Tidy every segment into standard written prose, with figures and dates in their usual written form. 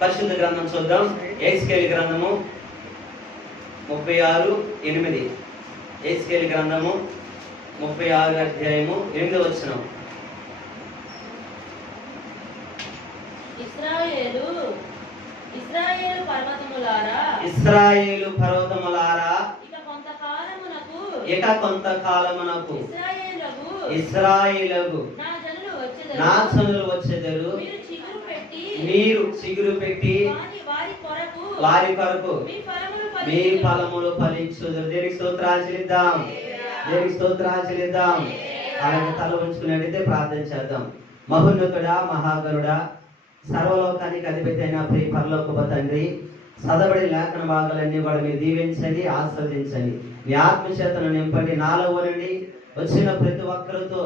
పరిశుద్ధ గ్రంథం చూద్దాం. ఎహెజ్కేలు గ్రంథము 36:8. ఎహెజ్కేలు గ్రంథము 36 అధ్యాయము 8వ వచనం. ఇశ్రాయేలు పర్వతములారా ఇక కొంతకాలమునకు ఇశ్రాయేలుకు నా జనులు వచ్చెదరు. మీరు చిగురు పెట్టి వారి కొరకు మీ ఫలములు ఫలించుదురు. దేనికి స్తోత్రాలు చెల్లిద్దాం, దేనికి స్తోత్రాలు చెల్లిద్దాం. అలాగే తల ఉంచుకున్నట్టయితే ప్రార్థన చేద్దాం. మహోన్నతుడా, మహాగరుడా, సర్వలోకానికి అధిపతి అయిన ప్రియ పరలోకపు తండ్రి, చదవబడి లేఖన భాగాలన్నీ కూడా మీరు దీవించండి, ఆస్వాదించండి. మీ ఆత్మచేతను నింపండి. నాలో నుండి వచ్చిన ప్రతి ఒక్కరితో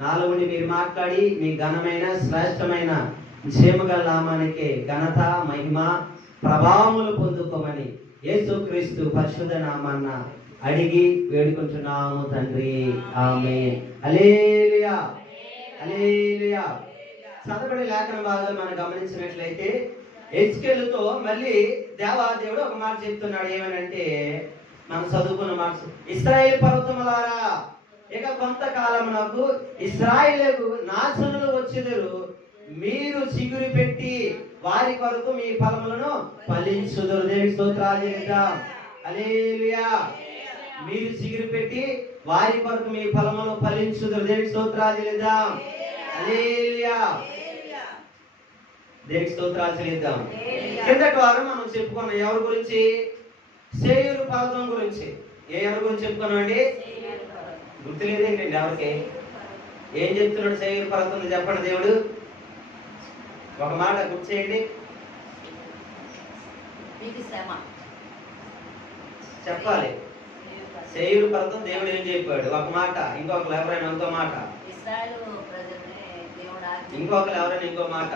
నాలో ఉండి మీరు మాట్లాడి మీ ఘనమైన శ్రేష్టమైన జీవగల నామానికి ఘనత, మహిమ, ప్రభావములు పొందుకోమని యేసుక్రీస్తు పరిశుద్ధ నామాన్న అడిగి వేడుకుంటున్నాము తండ్రి. ఆమేన్. హల్లెలూయా, హల్లెలూయా. చదవబడి లేఖన భాగాలు మనం గమనించినట్లయితే ఎహెజ్కేలుతో మళ్ళీ దేవాదేవుడు ఒక మాట చెప్తున్నాడు. ఏమనంటే మనం చదువుకున్న మాట, ఇశ్రాయేలు పర్వతములారా ఇక కొంతకాలమునకు ఇశ్రాయేలుకు నా జనులు వచ్చెదరు. మీరు చిగురు పెట్టి వారి కొరకు మీ ఫలములను ఫలించుదురు. దేనికి స్తోత్రాలు చెల్లిద్దాం. హల్లెలూయా. మీరు చిగురు పెట్టి వారి కొరకు మీ ఫలములను ఫలించుదురు. దేనికి స్తోత్రాలు చెల్లిద్దాం. హల్లెలూయా. దేనికి స్తోత్రాలు చెల్లిద్దాం. కిందటి వారం మనం చెప్పుకున్నాం ఎవరి గురించి? సేయీరు పర్వతం గురించి. ఎవరి గురించి చెప్పుకున్నాం అండి? గుర్తులేదండి ఎవరికి? ఏం చెప్తున్నాడు సేయీరు పర్వతం? చెప్పండి దేవుడు. ఒక మాట గుర్తు చేయండి. చెప్పాలి. సేయీరు పర్వతం దేవుడు ఏం చెప్పాడు? ఒక మాట. ఇంకొకరు ఎవరైనా ఇంకో మాట. ఇంకొకరు ఎవరైనా ఇంకో మాట.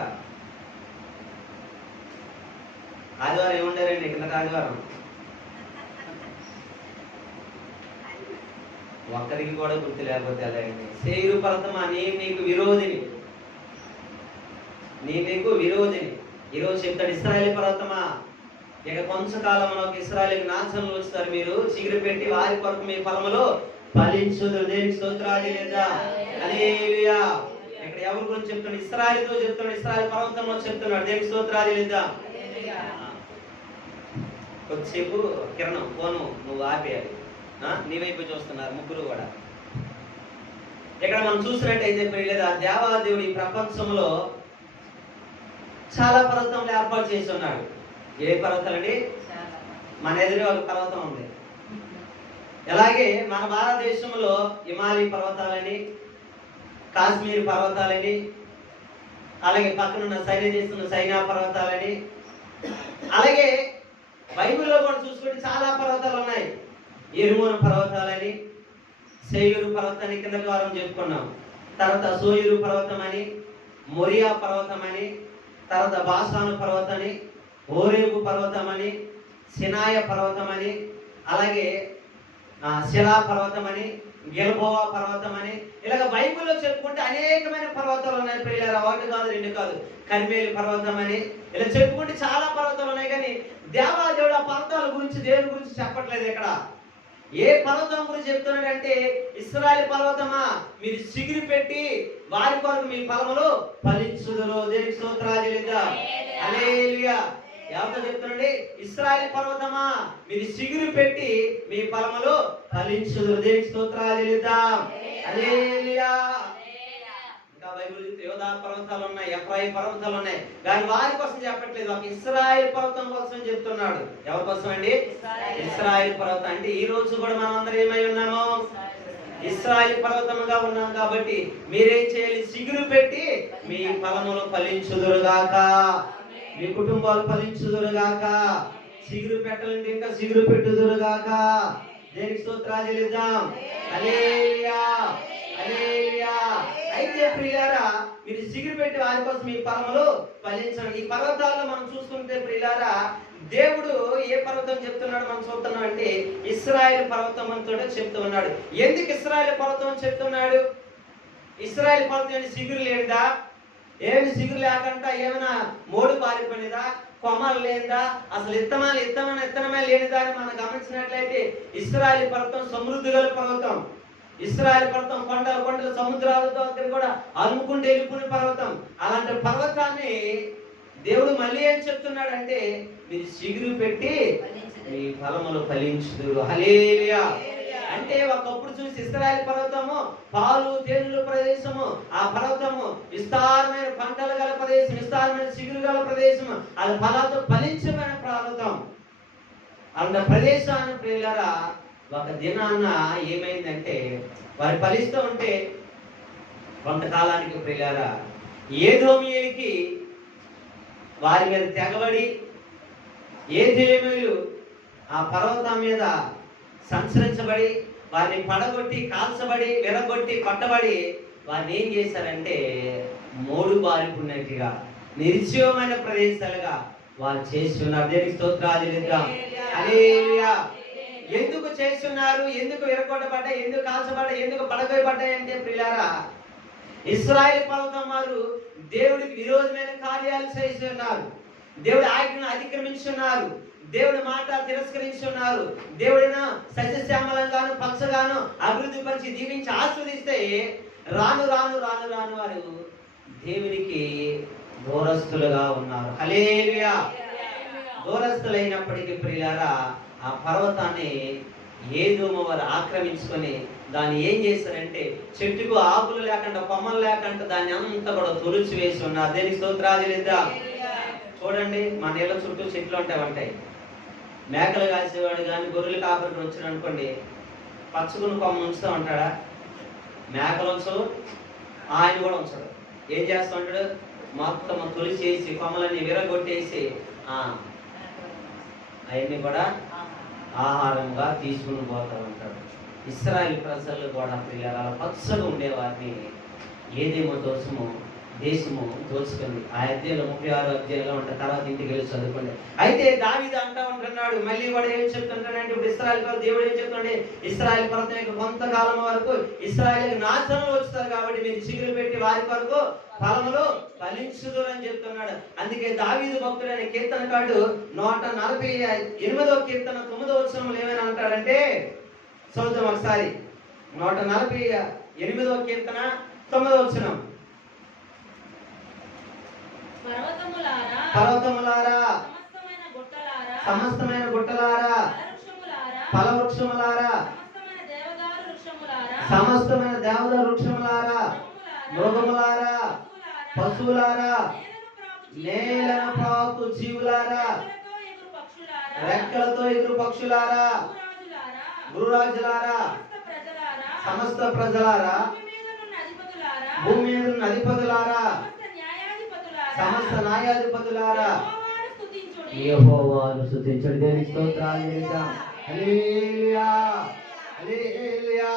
ఆదివారం ఏముండారండి? కింద ఆదివారం ఒక్కరికి కూడా గుర్తు లేకపోతే అలాగండి. సేయీరు పర్వతమా, నేను నీకు విరోధిని, నేను నీకు విరోధిని. ఈరోజు చెప్తాడు, ఇశ్రాయేలు పర్వతమా ఇక కొంతకాలంలో ఇశ్రాయేలు నా జనులు వస్తారు. మీరు చిగురు పెట్టి వారి కొరకు మీ ఫలములు ఫలించుదురు. దేనికి స్తోత్రాలు చెల్లిద్దాం. హల్లెలూయా. ఇక్కడ ఎవరి గురించి చెప్తున్నాడు? ఇశ్రాయేలుతో చెప్తున్నాడు. ఇశ్రాయేలు పర్వతంలో చెప్తున్నాడు. దేనికి స్తోత్రాలు చెల్లిద్దాం. కొద్దిసేపు కిరణం ఫోను నువ్వు ఆపేయాలి. నీ వైపు చూస్తున్నారు ముగ్గురు కూడా. ఇక్కడ మనం చూసినట్టయితే లేదా దేవాదేవుడు ఈ ప్రపంచంలో చాలా పర్వతములు ఏర్పాటు చేసి ఉన్నాడు. ఏ పర్వతాలండి? మన ఎదురు ఒక పర్వతం ఉంది. అలాగే మన భారతదేశంలో హిమాలయ పర్వతాలని, కాశ్మీర్ పర్వతాలని, అలాగే పక్కనున్న సైన్య దేశంలో సైనా పర్వతాలని, అలాగే బైబిల్లో కూడా చూసుకుంటే చాలా పర్వతాలు ఉన్నాయి. ఎరుమోను పర్వతాలని, సేయీరు పర్వతాన్ని కింద వారం చెప్పుకున్నాం. తర్వాత సోయీరు పర్వతం అని, మొరియా పర్వతం అని, తర్వాత బాసాను పర్వతని, ఓరేబు పర్వతం అని, సినాయ పర్వతం అని, అలాగే శిలా పర్వతం అని, గిల్బోవా పర్వతం అని, ఇలాగ బైబిల్లో చెప్పుకుంటే అనేకమైన పర్వతాలు ఉన్నాయి ప్రియులారా. ఒకటి కాదు, రెండు కాదు. కర్మేలు పర్వతం అని ఇలా చెప్పుకుంటే చాలా పర్వతాలు ఉన్నాయి. కానీ దేవాదేవుడు ఆ పర్వతాల గురించి, దేవుని గురించి చెప్పట్లేదు. ఇక్కడ ఏ పర్వతం గురించి చెప్తున్నాడంటే, ఇశ్రాయేలు పర్వతమా మీరు చిగురు పెట్టి వారి కొరకు మీ ఫలములు ఫలించుదురు. దేనికి స్తోత్రాలు చెల్లిద్దాం. హల్లెలూయా. ఎవరితో చెప్తున్నాండి? ఇశ్రాయేలు పర్వతమా మీరు చిగురు పెట్టి మీ ఫలములు ఫలించుదురు. దేనికి స్తోత్రాలు చెల్లిద్దాం. హల్లెలూయా. ఇంకా బైబిల్ యోధా పర్వతాలు ఉన్నాయి, ఎఫ్రాయిం పర్వతాలు ఉన్నాయి. కానీ వారి కోసం చెప్పట్లేదు, ఒక ఇశ్రాయేలు పర్వతం కోసం చెప్తున్నాడు. ఎవరి కోసం అండి? ఇశ్రాయేలు పర్వతం. అంటే ఈ రోజు కూడా మనం అందరం ఏమై ఉన్నాము? ఇశ్రాయేలు పర్వతముగా ఉన్నాం. కాబట్టి మీరేం చేయాలి? చిగురు పెట్టి మీ ఫలములు ఫలించుదురుగాక, మీ కుటుంబాలు ఫలించుదురుగాక. చిగురు పెట్టాలంటే ఇంకా చిగురు పెట్టుదురుగాక. దేనికి స్తోత్రాలు చెల్లిద్దాం. హల్లెలూయా, హల్లెలూయా. అయితే ప్రియులారా, మీరు చిగురు పెట్టి వారి కోసం మీ ఫలములు ఫలించండి. ఈ పర్వతాల్లో మనం చూసుకుంటే ప్రియులారా, దేవుడు ఏ పర్వతం చెప్తున్నాడు మనం చూస్తున్నాం అంటే ఇశ్రాయేలు పర్వతం అంతా చెప్తూ ఉన్నాడు. ఎందుకు ఇశ్రాయేలు పర్వతం చెప్తున్నాడు? ఇశ్రాయేలు పర్వతం అంటే చిగురు లేనిదా? ఏమి సిగురు లేకుండా ఏమైనా మోడు పారిపోయినదా, కొమ్మలు లేనిదా, అసలు ఇత్తనమే లేనిదా అని మనం గమనించినట్లయితే ఇశ్రాయేలు పర్వతం సమృద్ధి గల పర్వతం. ఇశ్రాయేలు పర్వతం కొండలు సముద్రాలతో కూడా అలుముకుంటూ వెళ్ళిపోయిన పర్వతం. అలాంటి పర్వతాన్ని దేవుడు మళ్ళీ ఏం చెప్తున్నాడంటే, మీరు సిగురు పెట్టి మీ ఫలములు ఫలించుదురు. హల్లెలూయా. అంటే ఒకప్పుడు చూసి ఇశ్రాయేలు పర్వతము పాలు తేనెల ప్రదేశము, ఆ పర్వతము విస్తారమైన పంటలు గల ప్రదేశం, విస్తారమైన సిగురు గల ప్రదేశము, అది ఫలాలతో ఫలించమైన పర్వతం. అంత ప్రదేశాన్ని ప్రియులారా ఒక దినాన్న ఏమైందంటే, వారు ఫలిస్తూ ఉంటే కొంతకాలానికి ప్రియులారా ఏదోమీయులకి వారి మీద తెగబడి ఏదోమీయులు ఆ పర్వతం మీద సంచరించబడి వారిని పడగొట్టి కాల్చబడి విరగొట్టి పట్టబడి వారిని ఏం చేశారంటే మోడు బారిపోయినట్టుగా నిర్జీవమైన ప్రదేశాలుగా వారు చేసి ఉన్నారు. దేవునికి స్తోత్రాలు చెల్లిద్దాం. హల్లెలూయా. ఎందుకు చేస్తున్నారు, ఎందుకు విరగొట్టబడ్డాయి, ఎందుకు కాల్చబడ్డాయి, ఎందుకు పడగొట్టబడ్డాయి అంటే ప్రియులారా ఇశ్రాయేలు పర్వతం వారు దేవుడికి విరోధమైన కార్యాలు చేసి ఉన్నారు. దేవుడి ఆజ్ఞను అతిక్రమించున్నారు. దేవుడి మాట తిరస్కరించున్నారు. దేవుడిని సస్యశ్యామలంగాను పచ్చగాను అభివృద్ధి పరిచి దీవించి ఆస్వాదిస్తే రాను వారు దేవునికి దూరస్తులుగా ఉన్నారు. హల్లెలూయా. దూరస్తులైనప్పటికీ ప్రియులారా ఆ పర్వతాన్ని ఏదోమో వారు ఆక్రమించుకొని దాన్ని ఏం చేశారంటే చెట్టుకు ఆకులు లేకుండా కొమ్మలు లేకుండా దాన్ని అంతా కూడా తొలిచి వేసి ఉన్నారు. దేనికి స్తోత్రాలు చెల్లిద్దాం. చూడండి, మన ఇళ్ళ చుట్టూ చెట్లు ఉంటాయి. మేకలు కాసేవాడు కానీ గొర్రెలు కాపరికి వచ్చాడు అనుకోండి, పచ్చగుని కొమ్మ ఉంచుతూ ఉంటాడా? మేకలు ఉంచవు, ఆయన కూడా ఉంచడు. ఏం చేస్తూ ఉంటాడు? మొత్తం తొలిచేసి కొమ్మలన్నీ విరగొట్టేసి అవన్నీ కూడా ఆహారంగా తీసుకుని పోతూ ఉంటాడు. ఇశ్రాయేలు ప్రజలు కూడా ప్రియులారా పచ్చగా ఉండేవారిని ఏదేమో దేశము దోచుకుంది. ఆ అధ్యాయంలో 36 అధ్యాయంలో ఉంటే తర్వాత ఇంటికి వెళ్ళి చదువుకోండి. అయితే దావీదు అంటా ఉంటున్నాడు, మళ్ళీ వాడు ఏం చెప్తుంటాడంటే, ఇప్పుడు ఇశ్రాయేలు పర్వతం దేవుడు ఏం చెప్తున్నాడు, ఇశ్రాయేలు పర్వతం యొక్క కొంతకాలం వరకు ఇశ్రాయేలు నాశనం వస్తారు కాబట్టి మీరు చిగురు పెట్టి వారి వరకు ఫలములు ఫలించుదురు అని చెప్తున్నాడు. అందుకే దావీదు భక్తుడైన కీర్తనకారుడు 148వ కీర్తన 9వ వచనంలో ఏమైనా అంటాడంటే, చదువుతాం ఒకసారి. 148వ కీర్తన 9వ వచనం. పర్వతములారా, సమస్తమైన గుట్టలారా, ఫలవృక్షములారా, సమస్తమైన దేవదారు వృక్షములారా, మృగములారా, పశువులారా, నేలను ప్రాకు జీవులారా, రెక్కలతో ఎగురు పక్షులారా, గురురాజులారా, సమస్త ప్రజలారా, భూమి మీద ఉన్న అధిపతులారా, సమస్త న్యాయాధిపతులారా యెహోవాను స్తుతించుడి. దేవునికి స్తోత్రాలు చెల్లిద్దాం. హల్లెలూయా, హల్లెలూయా.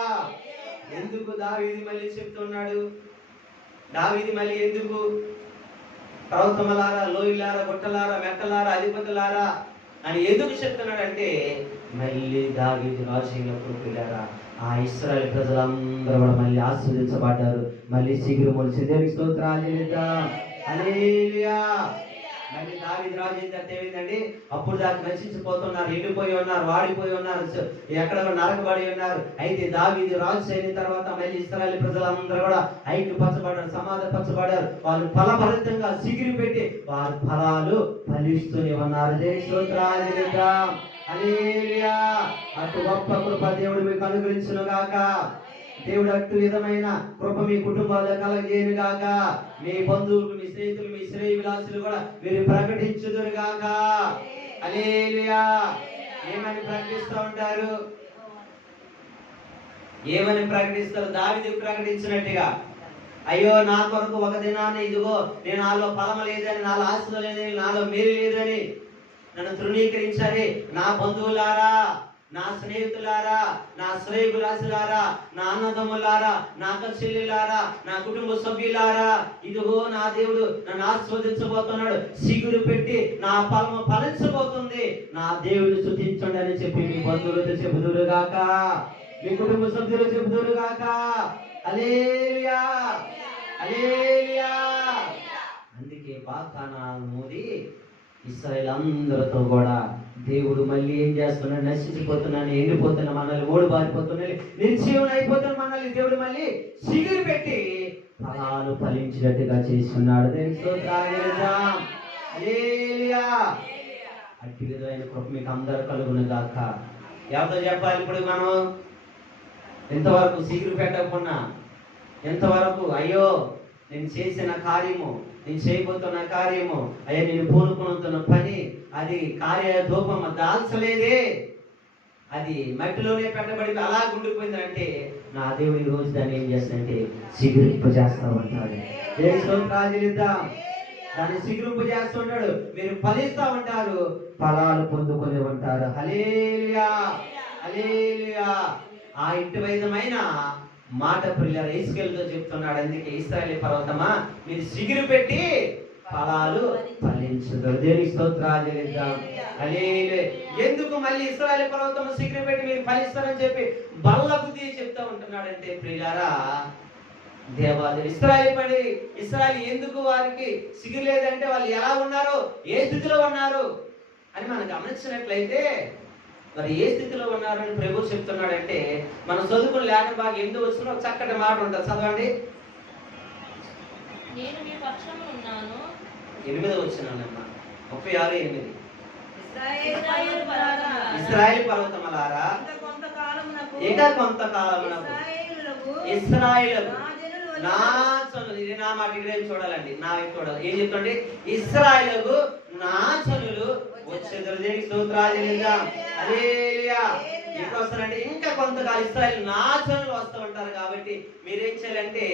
ఎందుకు దావీదు మళ్ళీ చెప్తున్నాడు? దావీదు మళ్ళీ ఎందుకు పర్వతములారా, లోయలారా, గుట్టలారా, మెట్టలారా, అధిపతులారా అని ఎందుకు చెప్తున్నాడంటే, మళ్ళీ దావీదు రాజు అయినప్పుడు పిల్లరా ఆ ఇశ్రాయేలు ప్రజలందరూ కూడా మళ్ళీ ఆశీర్వదించబడ్డారు. మళ్ళీ సిగురు మొలిచి దేవునికి స్తోత్రాలు చెల్లిద్దాం. హల్లెలూయా. మళ్ళీ దావీదు రాజు ఏమిటండి, అప్పుడు దాకా నశించిపోతున్నారు, ఎండిపోయి ఉన్నారు, వాడిపోయి ఉన్నారు, ఎక్కడ నరకబడి ఉన్నారు. అయితే దావీదు రాజు అయిన తర్వాత మళ్ళీ ఇశ్రాయేలు ప్రజలందరూ కూడా ఐక్యపరచబడ్డారు, సమాధానపరచబడ్డారు. వాళ్ళు ఫలభరితంగా సిగిరి పెట్టి వారి ఫలాలు ఫలిస్తూనే ఉన్నారు. దేవునికి స్తోత్రాలు చెల్లిద్దాం. హల్లెలూయా. అటు గొప్ప కృప దేవుడు మీకు అనుగ్రహించును గాక. దేవుడు అటు విధమైన కృప మీ కుటుంబాల్లో కలగజేయును గాక. మీ బంధువులు, మీ స్నేహితులు, మీ శ్రేయ విలాసులు కూడా మీరు ప్రకటించుదురు గాక. హల్లెలూయా. ఏమని ప్రకటిస్తూ ఉంటారు? ఏమని ప్రకటిస్తారు? దావీదు ప్రకటించినట్టుగా, అయ్యో నా కొరకు ఒక దినాన్ని ఇదిగో నేను నాలో ఫలము లేదని, నాలో ఆశ లేదని, నాలో మేలు లేదని నన్ను తృణీకరించారే. నా బంధువులారా, నా స్నేహితులారా, నా శ్రేయభిలాసులారా, నా అన్నదమ్ములారా, నా అక్క చెల్లెలారా, నా కుటుంబ సభ్యులారా, ఇదిగో నా దేవుడు నన్ను ఆస్వాదించబోతున్నాడు, సిగురు పెట్టి నా ఫలము ఫలించబోతుంది, నా దేవుడు స్తుతించండి అని చెప్పి మీ బంధువులతో చెబుదురు గాక, మీ కుటుంబ సభ్యులు చెబుదురు గాక. హల్లెలూయా, హల్లెలూయా. అందుకే వాగ్దానాలు మోది ఇశ్రాయేల్ అందరితో కూడా దేవుడు మళ్ళీ ఏం చేస్తున్నాడు, నశించిపోతున్నాను, ఎండిపోతున్నా, మనల్ని ఓడి బారిపోతున్నాయి, నిర్జీవన అయిపోతున్న మనల్ని దేవుడు మళ్ళీ చిగురు పెట్టి ఫలాలు ఫలించినట్టుగా చేస్తున్నాడు. అట్టి విధమైన కృప మీకు అందరూ కలుగును గాక. ఎవరితో చెప్పాలి ఇప్పుడు మనం? ఎంతవరకు చిగురు పెట్టకుండా, ఎంతవరకు అయ్యో నేను చేసిన కార్యము, నేను చేయబోతున్న కార్యము, అయ్యా నేను పూనుకున్న పని అది కార్యరూపం దాల్చలేదే, అది మట్టిలోనే పెట్టబడి అలా గుండిపోయిందంటే నా దేవుడు ఈ రోజు దాన్ని ఏం చేస్తానంటే చిగురింప చేస్తా ఉంటాడు. దాన్ని చిగురింప చేస్తూ ఉంటాడు. మీరు ఫలిస్తా ఉంటారు, ఫలాలు పొందుకొని ఉంటారు. హల్లెలూయా, హల్లెలూయా. ఆ ఇంటి విధమైన మాట ప్రియులారా యేసుకేలుతో చెప్తున్నాడు. అందుకే ఇశ్రాయేలు పర్వతమా మీరు చిగురు పెట్టి ఫలాలు ఫలించుదురు. దేవునికి స్తోత్రాలు చెల్లిద్దాం. హల్లెలూయా. ఎందుకు మళ్ళీ ఇశ్రాయేలు పర్వతము చిగురు పెట్టి మీరు ఫలిస్తారని చెప్పి బల్ల బుద్ధి చెప్తా ఉంటున్నాడంటే ప్రియులారా, దేవాలయం ఇశ్రాయేలు ఎందుకు వారికి చిగురు లేదంటే వాళ్ళు ఎలా ఉన్నారు, ఏ స్థితిలో ఉన్నారు అని మనం గమనించినట్లయితే, మరి ఏ స్థితిలో ఉన్నారని ప్రభు చెప్తున్నాడంటే, మనం చదువుకుని లేఖన బాగా ఎందుకు వచ్చిన ఒక చక్కటి మాట ఉంటుంది, చదవండి. 8వ వచనమా 36:8. ఇశ్రాయేలు పర్వతములారా ఇంకా కొంతకాలమునకు ఇశ్రాయేలు నా చనులు, ఇది నా మాట ఇక్కడ చూడాలండి, నా వైపు చూడాలి. ఏం చెప్తుండే? ఇశ్రాయేలు నా చనులు వచ్చేద్దరు. దేనికి స్తోత్రాలు చెల్లిద్దాం. హల్లెలూయా. ఎప్పుడు వస్తారంటే ఇంకా కొంతకాలం ఇశ్రాయేలు నా చనులు వస్తూ ఉంటారు. కాబట్టి మీరేం చేయాలంటే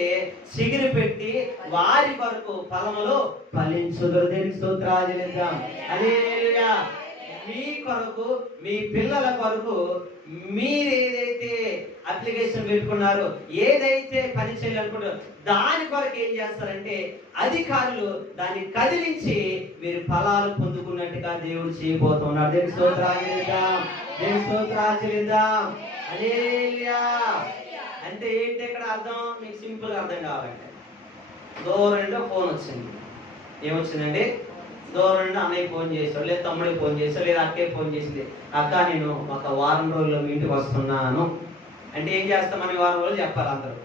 చిగురు పెట్టి వారి కొరకు ఫలములు ఫలించుదురు. దేనికి స్తోత్రాలు చెల్లిద్దాం. హల్లెలూయా. మీ కొరకు, మీ పిల్లల కొరకు మీరు ఏదైతే అప్లికేషన్ పెట్టుకున్నారో, ఏదైతే పని చేయాలనుకుంటారో దాని కొరకు ఏం చేస్తారంటే అధికారులు దాన్ని కదిలించి మీరు ఫలాలు పొందుకున్నట్టుగా దేవుడు చేయబోతున్నాడు. దేవుని స్తోత్రాలు చెల్లిద్దాం. దేవుని స్తోత్రాలు చెల్లిద్దాం. హల్లెలూయా. అంటే ఏంటి ఇక్కడ అర్థం? మీకు సింపుల్ గా అర్థం కావాలంటే, దూరం నుండి ఫోన్ వచ్చింది. ఏమొచ్చిందండి? దూరం నుండి అన్నయ్య ఫోన్ చేశాడు, లేదా తమ్ముడికి ఫోన్ చేశాడు, లేదా అక్కయ్య ఫోన్ చేసింది, అక్క నేను ఒక వారం రోజుల్లో మీ ఇంటికి వస్తున్నాను అంటే ఏం చేస్తామని వారం రోజులు చెప్పాలి అందరూ.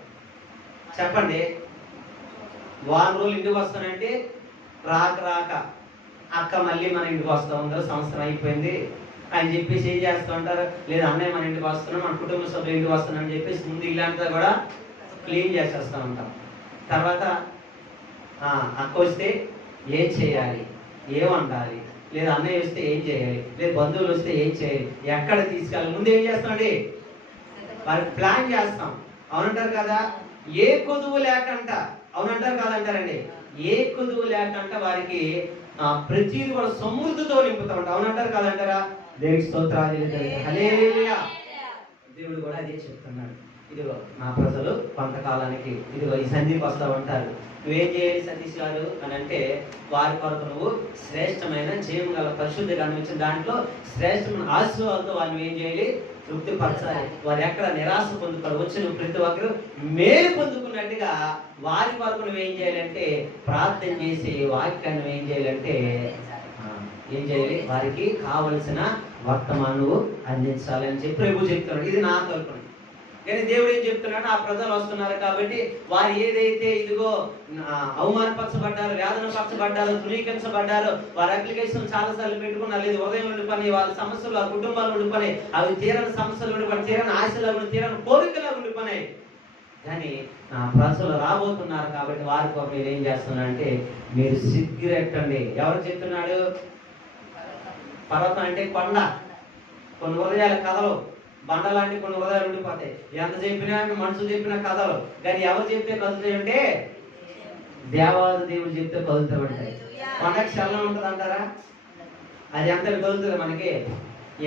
చెప్పండి, వారం రోజులు ఇంటికి వస్తానంటే రాక అక్క మళ్ళీ మన ఇంటికి వస్తూ ఉంటారు, సంవత్సరం అయిపోయింది అని చెప్పేసి ఏం చేస్తూ ఉంటారు, లేదా అన్నయ్య మన ఇంటికి వస్తున్నాం, మన కుటుంబ సభ్యులు ఇంటికి వస్తున్నాం అని చెప్పేసి ముందు ఇల్లంతా కూడా క్లీన్ చేసేస్తూ ఉంటాం. తర్వాత అక్క వస్తే ఏం చేయాలి, ఏం వండాలి, లేదా అన్నయ్య వస్తే ఏం చేయాలి, లేదా బంధువులు వస్తే ఏం చేయాలి, ఎక్కడ తీసుకెళ్ళాలి, ముందు ఏం చేస్తామండి వారికి ప్లాన్ చేస్తాం. అవునంటారు కదా? ఏ కొదువు లేకంట, అవునంటారు కాదంటారండి, ఏ కొదువు లేకంట వారికి ప్రతిదీ కూడా సమృద్ధితో నింపుతా ఉంటాం. అవునంటారు కాదంటారా? దేవునికి స్తోత్రాలు. హల్లెలూయా. దేవుడు కూడా అదే చెప్తున్నాడు. ఇదిగో నా ప్రజలు కొంతకాలానికి ఇదిగో ఈ సంధికి వస్తా ఉంటారు, నువ్వేం చేయాలి సతీష్ గారు అని అంటే, వారి కొరకు నువ్వు శ్రేష్టమైన జీవం గల పరిశుద్ధి కనిపించిన దాంట్లో శ్రేష్టమైన ఆశీర్వాదాలతో వారిని ఏం చేయాలి, తృప్తిపరచాలి. వారు ఎక్కడ నిరాశ పొందుతారు, వచ్చిన ప్రతి ఒక్కరు మేలు పొందుకున్నట్టుగా వారి కొరకు నువ్వేం చేయాలంటే ప్రార్థన చేసి వాక్యాన్ని నువ్వేం చేయాలంటే ఏం చేయాలి, వారికి కావలసిన వర్తమానం అందించాలని చెప్పి ప్రభు చెప్తున్నాడు. ఇది నా కల్పన. కానీ దేవుడు ఏం చెప్తున్నాడు, ఆ ప్రజలు వస్తున్నారు కాబట్టి వారు ఏదైతే ఇదిగో అవమానపరచబడ్డారు, వేదన పరచబడ్డారు, ధృవీకరించబడ్డారు, వారి అప్లికేషన్ చాలాసార్లు పెట్టుకున్నారు, లేదు ఉదయం ఉండిపోయి వాళ్ళ సమస్యలు, ఆ కుటుంబాలు ఉండిపోయి, అవి తీరని సమస్యలు ఉండిపోయి, తీరని ఆశలు ఉండి, తీరని కోరికలు ఉండిపోయి, కానీ ప్రజలు రాబోతున్నారు కాబట్టి వారి కోసం మీరు ఏం చేస్తున్నారంటే మీరు సిగ్గురెట్టండి. ఎవరు చెప్తున్నాడు? పర్వతం అంటే కొండ, కొన్ని హృదయాల కథలు, బండ లాంటి కొన్ని హృదయాలు ఉండిపోతాయి. ఎంత చెప్పినా మనుషులు చెప్పిన కథలు, కానీ ఎవరు చెప్తే కదులుతాయంటే దేవాది దేవుడు చెప్తే కదులుతామంటాయి. కొండకి చలనం ఉంటుంది అంటారా? అది ఎంత కదులుతుంది మనకి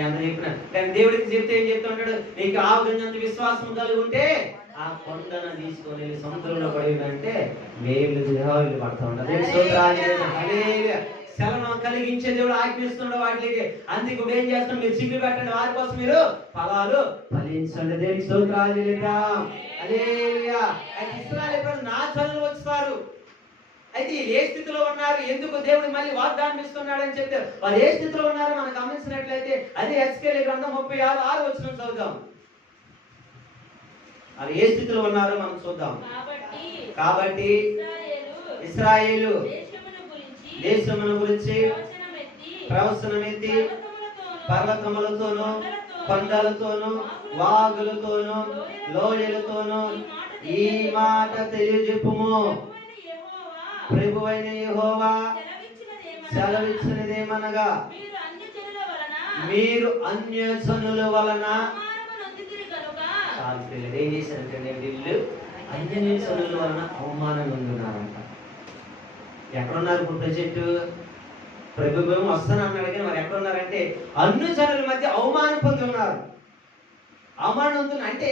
ఎంత చెప్పినా. కానీ దేవుడికి చెప్తే ఏం చెప్తూ ఉంటాడు, నీకు ఆవుగంజంత విశ్వాసం కలిగి ఉంటే ఆ కొండను తీసుకొని సముద్రంలో పడిందంటే వేలు పడుతూ ఉంటారు. చలనం కలిగించే దేవుడు ఆజ్ఞిస్తున్నాడు వాటికి. అందుకే ఇప్పుడు ఏం చేస్తాం, మీరు సిగ్గు పెట్టండి, వారి కోసం మీరు ఫలాలు ఫలించండి. దేవునికి స్తోత్రాలు. హల్లెలూయా. ఇశ్రాయేలు ప్రజలు నా చనులు వస్తారు. అయితే వీళ్ళు ఏ స్థితిలో ఉన్నారు, ఎందుకు దేవుడు మళ్ళీ వాగ్దానం ఇస్తున్నాడు అని చెప్తే వారు ఏ స్థితిలో ఉన్నారో మనం గమనించినట్లయితే అదే ఎస్కేల్ గ్రంథం 36:6 చదువుదాం. వారు ఏ స్థితిలో ఉన్నారో మనం చూద్దాం. కాబట్టి ఇశ్రాయేలు దేశమును గురించి ప్రవచనమెత్తి పర్వతములతోనూ కొండలతోనూ వాగులతోనూ లోయలతోనూ ఈ మాట తెలియజెప్పుము. ప్రభువైన యెహోవా సెలవిచ్చినదేమనగా మీరు అన్యజనుల వలన ఏం చేశారంటే వీళ్ళు అన్యజనుల వలన అవమానం ఉన్నారంట. ఎక్కడున్నారు ఇప్పుడు ప్రజెంట్? ప్రభుత్వం వస్తాను అన్నాడు కానీ మరి ఎక్కడున్నారంటే అన్యజనుల మధ్య అవమానం పొంది ఉన్నారు. అవమానం ఉంటుంది అంటే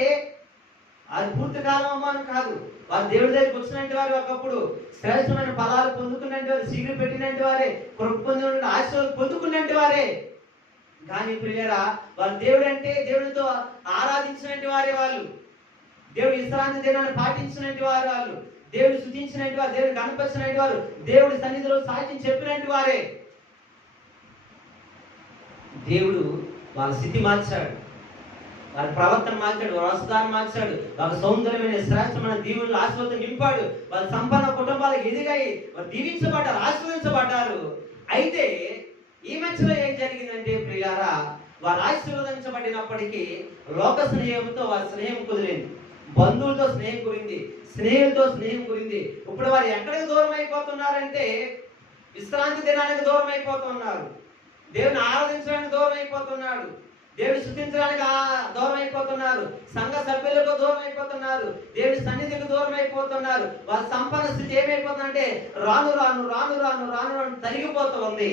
అది పూర్తికాలం అవమానం కాదు. వారు దేవుడి దగ్గరికి వచ్చినట్టు వారు ఒకప్పుడు శ్రేష్టమైన ఫలాలు పొందుకున్నట్టు వారు, సిగురు పెట్టినట్టు వారే, కృప పొందిన ఆశీర్వాదం పొందుకున్నట్టు వారే. కానీ ప్రియులారా, వారు దేవుడు అంటే దేవుడితో ఆరాధించినట్టు వారే వాళ్ళు. దేవుడి విశ్రాంతి దినాన్ని పాటించినట్టు వారు వాళ్ళు. దేవుడు స్తుతించినట్టు వారు, దేవుడు కనపరిచినట్టు వారు, దేవుడి సన్నిధిలో సాక్ష్యం చెప్పినట్టు వారే. దేవుడు వాళ్ళ స్థితి మార్చాడు, వాళ్ళ ప్రవర్తన మార్చాడు, వాళ్ళ వస్త్రాన్ని మార్చాడు, వాళ్ళ సౌందర్యమైన శ్రేష్టమైన దీవులను ఆశీర్వాదం నింపాడు. వాళ్ళ సంపన్న కుటుంబాలకు ఎదిగాయి, వారు దీవించబడ్డారు, ఆశీర్వదించబడ్డారు. అయితే ఈ మధ్యలో ఏం జరిగిందంటే ప్రియులారా, వారు ఆశీర్వదించబడినప్పటికీ లోక స్నేహంతో వారి స్నేహం కుదిరింది, బంధువులతో స్నేహం కుదిరింది, స్నేహితులతో స్నేహం కుదిరింది. ఇప్పుడు వారు ఎక్కడికి దూరం అయిపోతున్నారంటే విశ్రాంతి దినానికి దూరం అయిపోతున్నారు, దేవుని ఆరాధించడానికి దూరం అయిపోతున్నాడు, దేవుని స్తుతించడానికి దూరం అయిపోతున్నారు, సంఘ సభ్యులకు దూరం అయిపోతున్నారు, దేవుని సన్నిధికి దూరం అయిపోతున్నారు. వాళ్ళ సంపన్న స్థితి ఏమైపోతుందంటే రాను రాను రాను రాను రాను రాను తరిగిపోతూ ఉంది.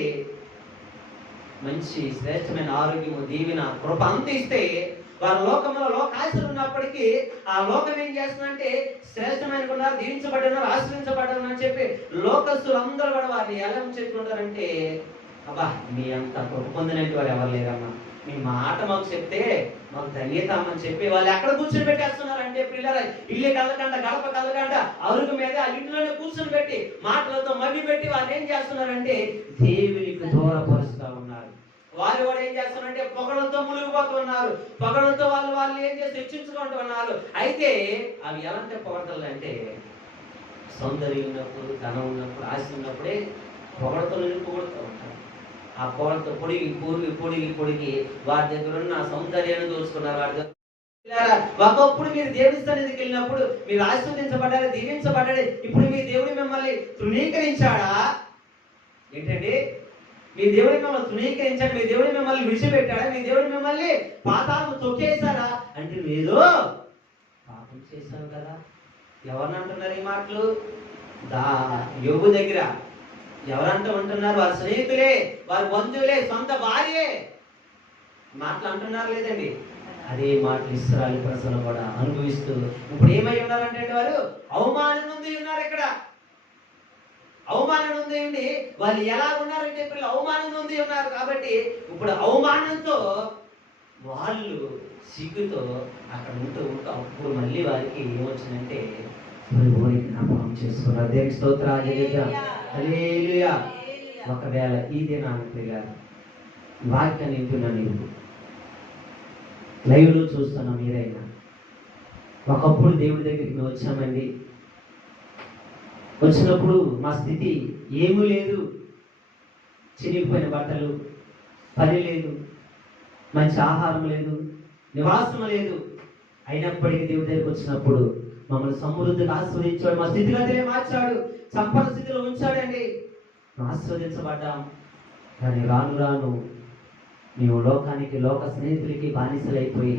మంచి శ్రేష్టమైన ఆరోగ్యము, దీవెన, కృప అంత ఇస్తే వారి లోకంలో లోకాశలు ఉన్నప్పటికీ ఆ లోకం ఏం చేస్తుందంటే శ్రేష్టమైన ఉన్నారు, దీవించబడినారు, ఆశ్రయించబడ్డారు అని చెప్పి లోకస్తులు అందరూ కూడా వారిని ఎలా చెప్పుకుంటారంటే అబ్బా మీ అంత కృప పొందినట్టు వారు ఎవరు లేరమ్మా, మీ మాట మాకు చెప్తే మాకు ధన్యతామని చెప్పి వాళ్ళు ఎక్కడ కూర్చొని పెట్టేస్తున్నారు అంటే పిల్లల ఇల్లు కలగంట, గడప కలగంట, అరుగు మీద ఆ ఇంట్లోనే కూర్చొని పెట్టి మాటలతో మభ్య పెట్టి వాళ్ళు ఏం చేస్తున్నారంటే దేవునికి దూరపరుస్తూ ఉన్నారు. వారు కూడా ఏం చేస్తున్నారంటే పొగలతో మునిగిపోతున్నారు, పొగలతో వాళ్ళు ఏం చేసి హెచ్చించుకుంటూ ఉన్నారు. అయితే అవి ఎలాంటి పొగడతలు అంటే సౌందర్యం ఉన్నప్పుడు, ధనం ఉన్నప్పుడు, ఆశ ఉన్నప్పుడే పొగడతో నింపుకొడుతూ ఉంటారు. ఆ పొగలతో పొడిగి పొడిగి వారి దగ్గర ఉన్న సౌందర్యాన్ని దోచుకున్నారు. వారి దగ్గర ఒకప్పుడు మీరు దేవుని సన్నిధికి వెళ్ళినప్పుడు మీరు ఆశీర్వదించబడ్డారు, దీవించబడ్డారు. ఇప్పుడు మీ దేవుడు మిమ్మల్ని తృణీకరించాడా ఏంటండి? మీ దేవుడి మిమ్మల్ని తృణీకరించాడు, మీ దేవుడి మిమ్మల్ని విడిచిపెట్టాడా, మీ దేవుడి మిమ్మల్ని పాతాళము తొక్కేశాడా అంటే ఏదో పాపం చేశాను కదా. ఎవరిని అంటున్నారు ఈ మాటలు? యోబు దగ్గర ఎవరంటూ ఉంటున్నారు? వారి స్నేహితులే, వారి బంధువులే, సొంత భార్యే మాటలు అంటున్నారు లేదండి. అదే మాటలు ఇశ్రాయేలు ప్రజలు కూడా అనుభవిస్తూ ఇప్పుడు ఏమై ఉన్నారంటే వారు అవమానం ఉంది ఉన్నారు. ఇక్కడ అవమానం ఉంది అండి. వాళ్ళు ఎలా ఉన్నారంటే ఇప్పుడు అవమానం ఉంది ఉన్నారు. కాబట్టి ఇప్పుడు అవమానంతో వాళ్ళు సిగ్గుతో అక్కడ ఉంటూ అప్పుడు మళ్ళీ వారికి ఏమొచ్చిందంటే జ్ఞాపకం చేసుకున్నారు. దేవుని స్తోత్రాలు హల్లెలూయా. ఒకవేళ ఈ దినానికి వాక్యాన్ని వింటున్నా, నీవు లైవ్లో చూస్తున్నా, మీరైనా ఒకప్పుడు దేవుడి దగ్గరికి మేము వచ్చామండి, వచ్చినప్పుడు మా స్థితి ఏమీ లేదు, చిరిగిపోయిన బట్టలు, పని లేదు, మంచి ఆహారం లేదు, నివాసం లేదు. అయినప్పటికీ దేవుడి దగ్గరికి వచ్చినప్పుడు మమ్మల్ని సమృద్ధిగా ఆస్వాదించాడు, మా స్థితిగతినే మార్చాడు, సంపన్న స్థితిలో ఉంచాడండి. ఆస్వాదించబడ్డాం. కానీ రాను రాను మేము లోకానికి, లోక స్నేహితులకి బానిసలైపోయి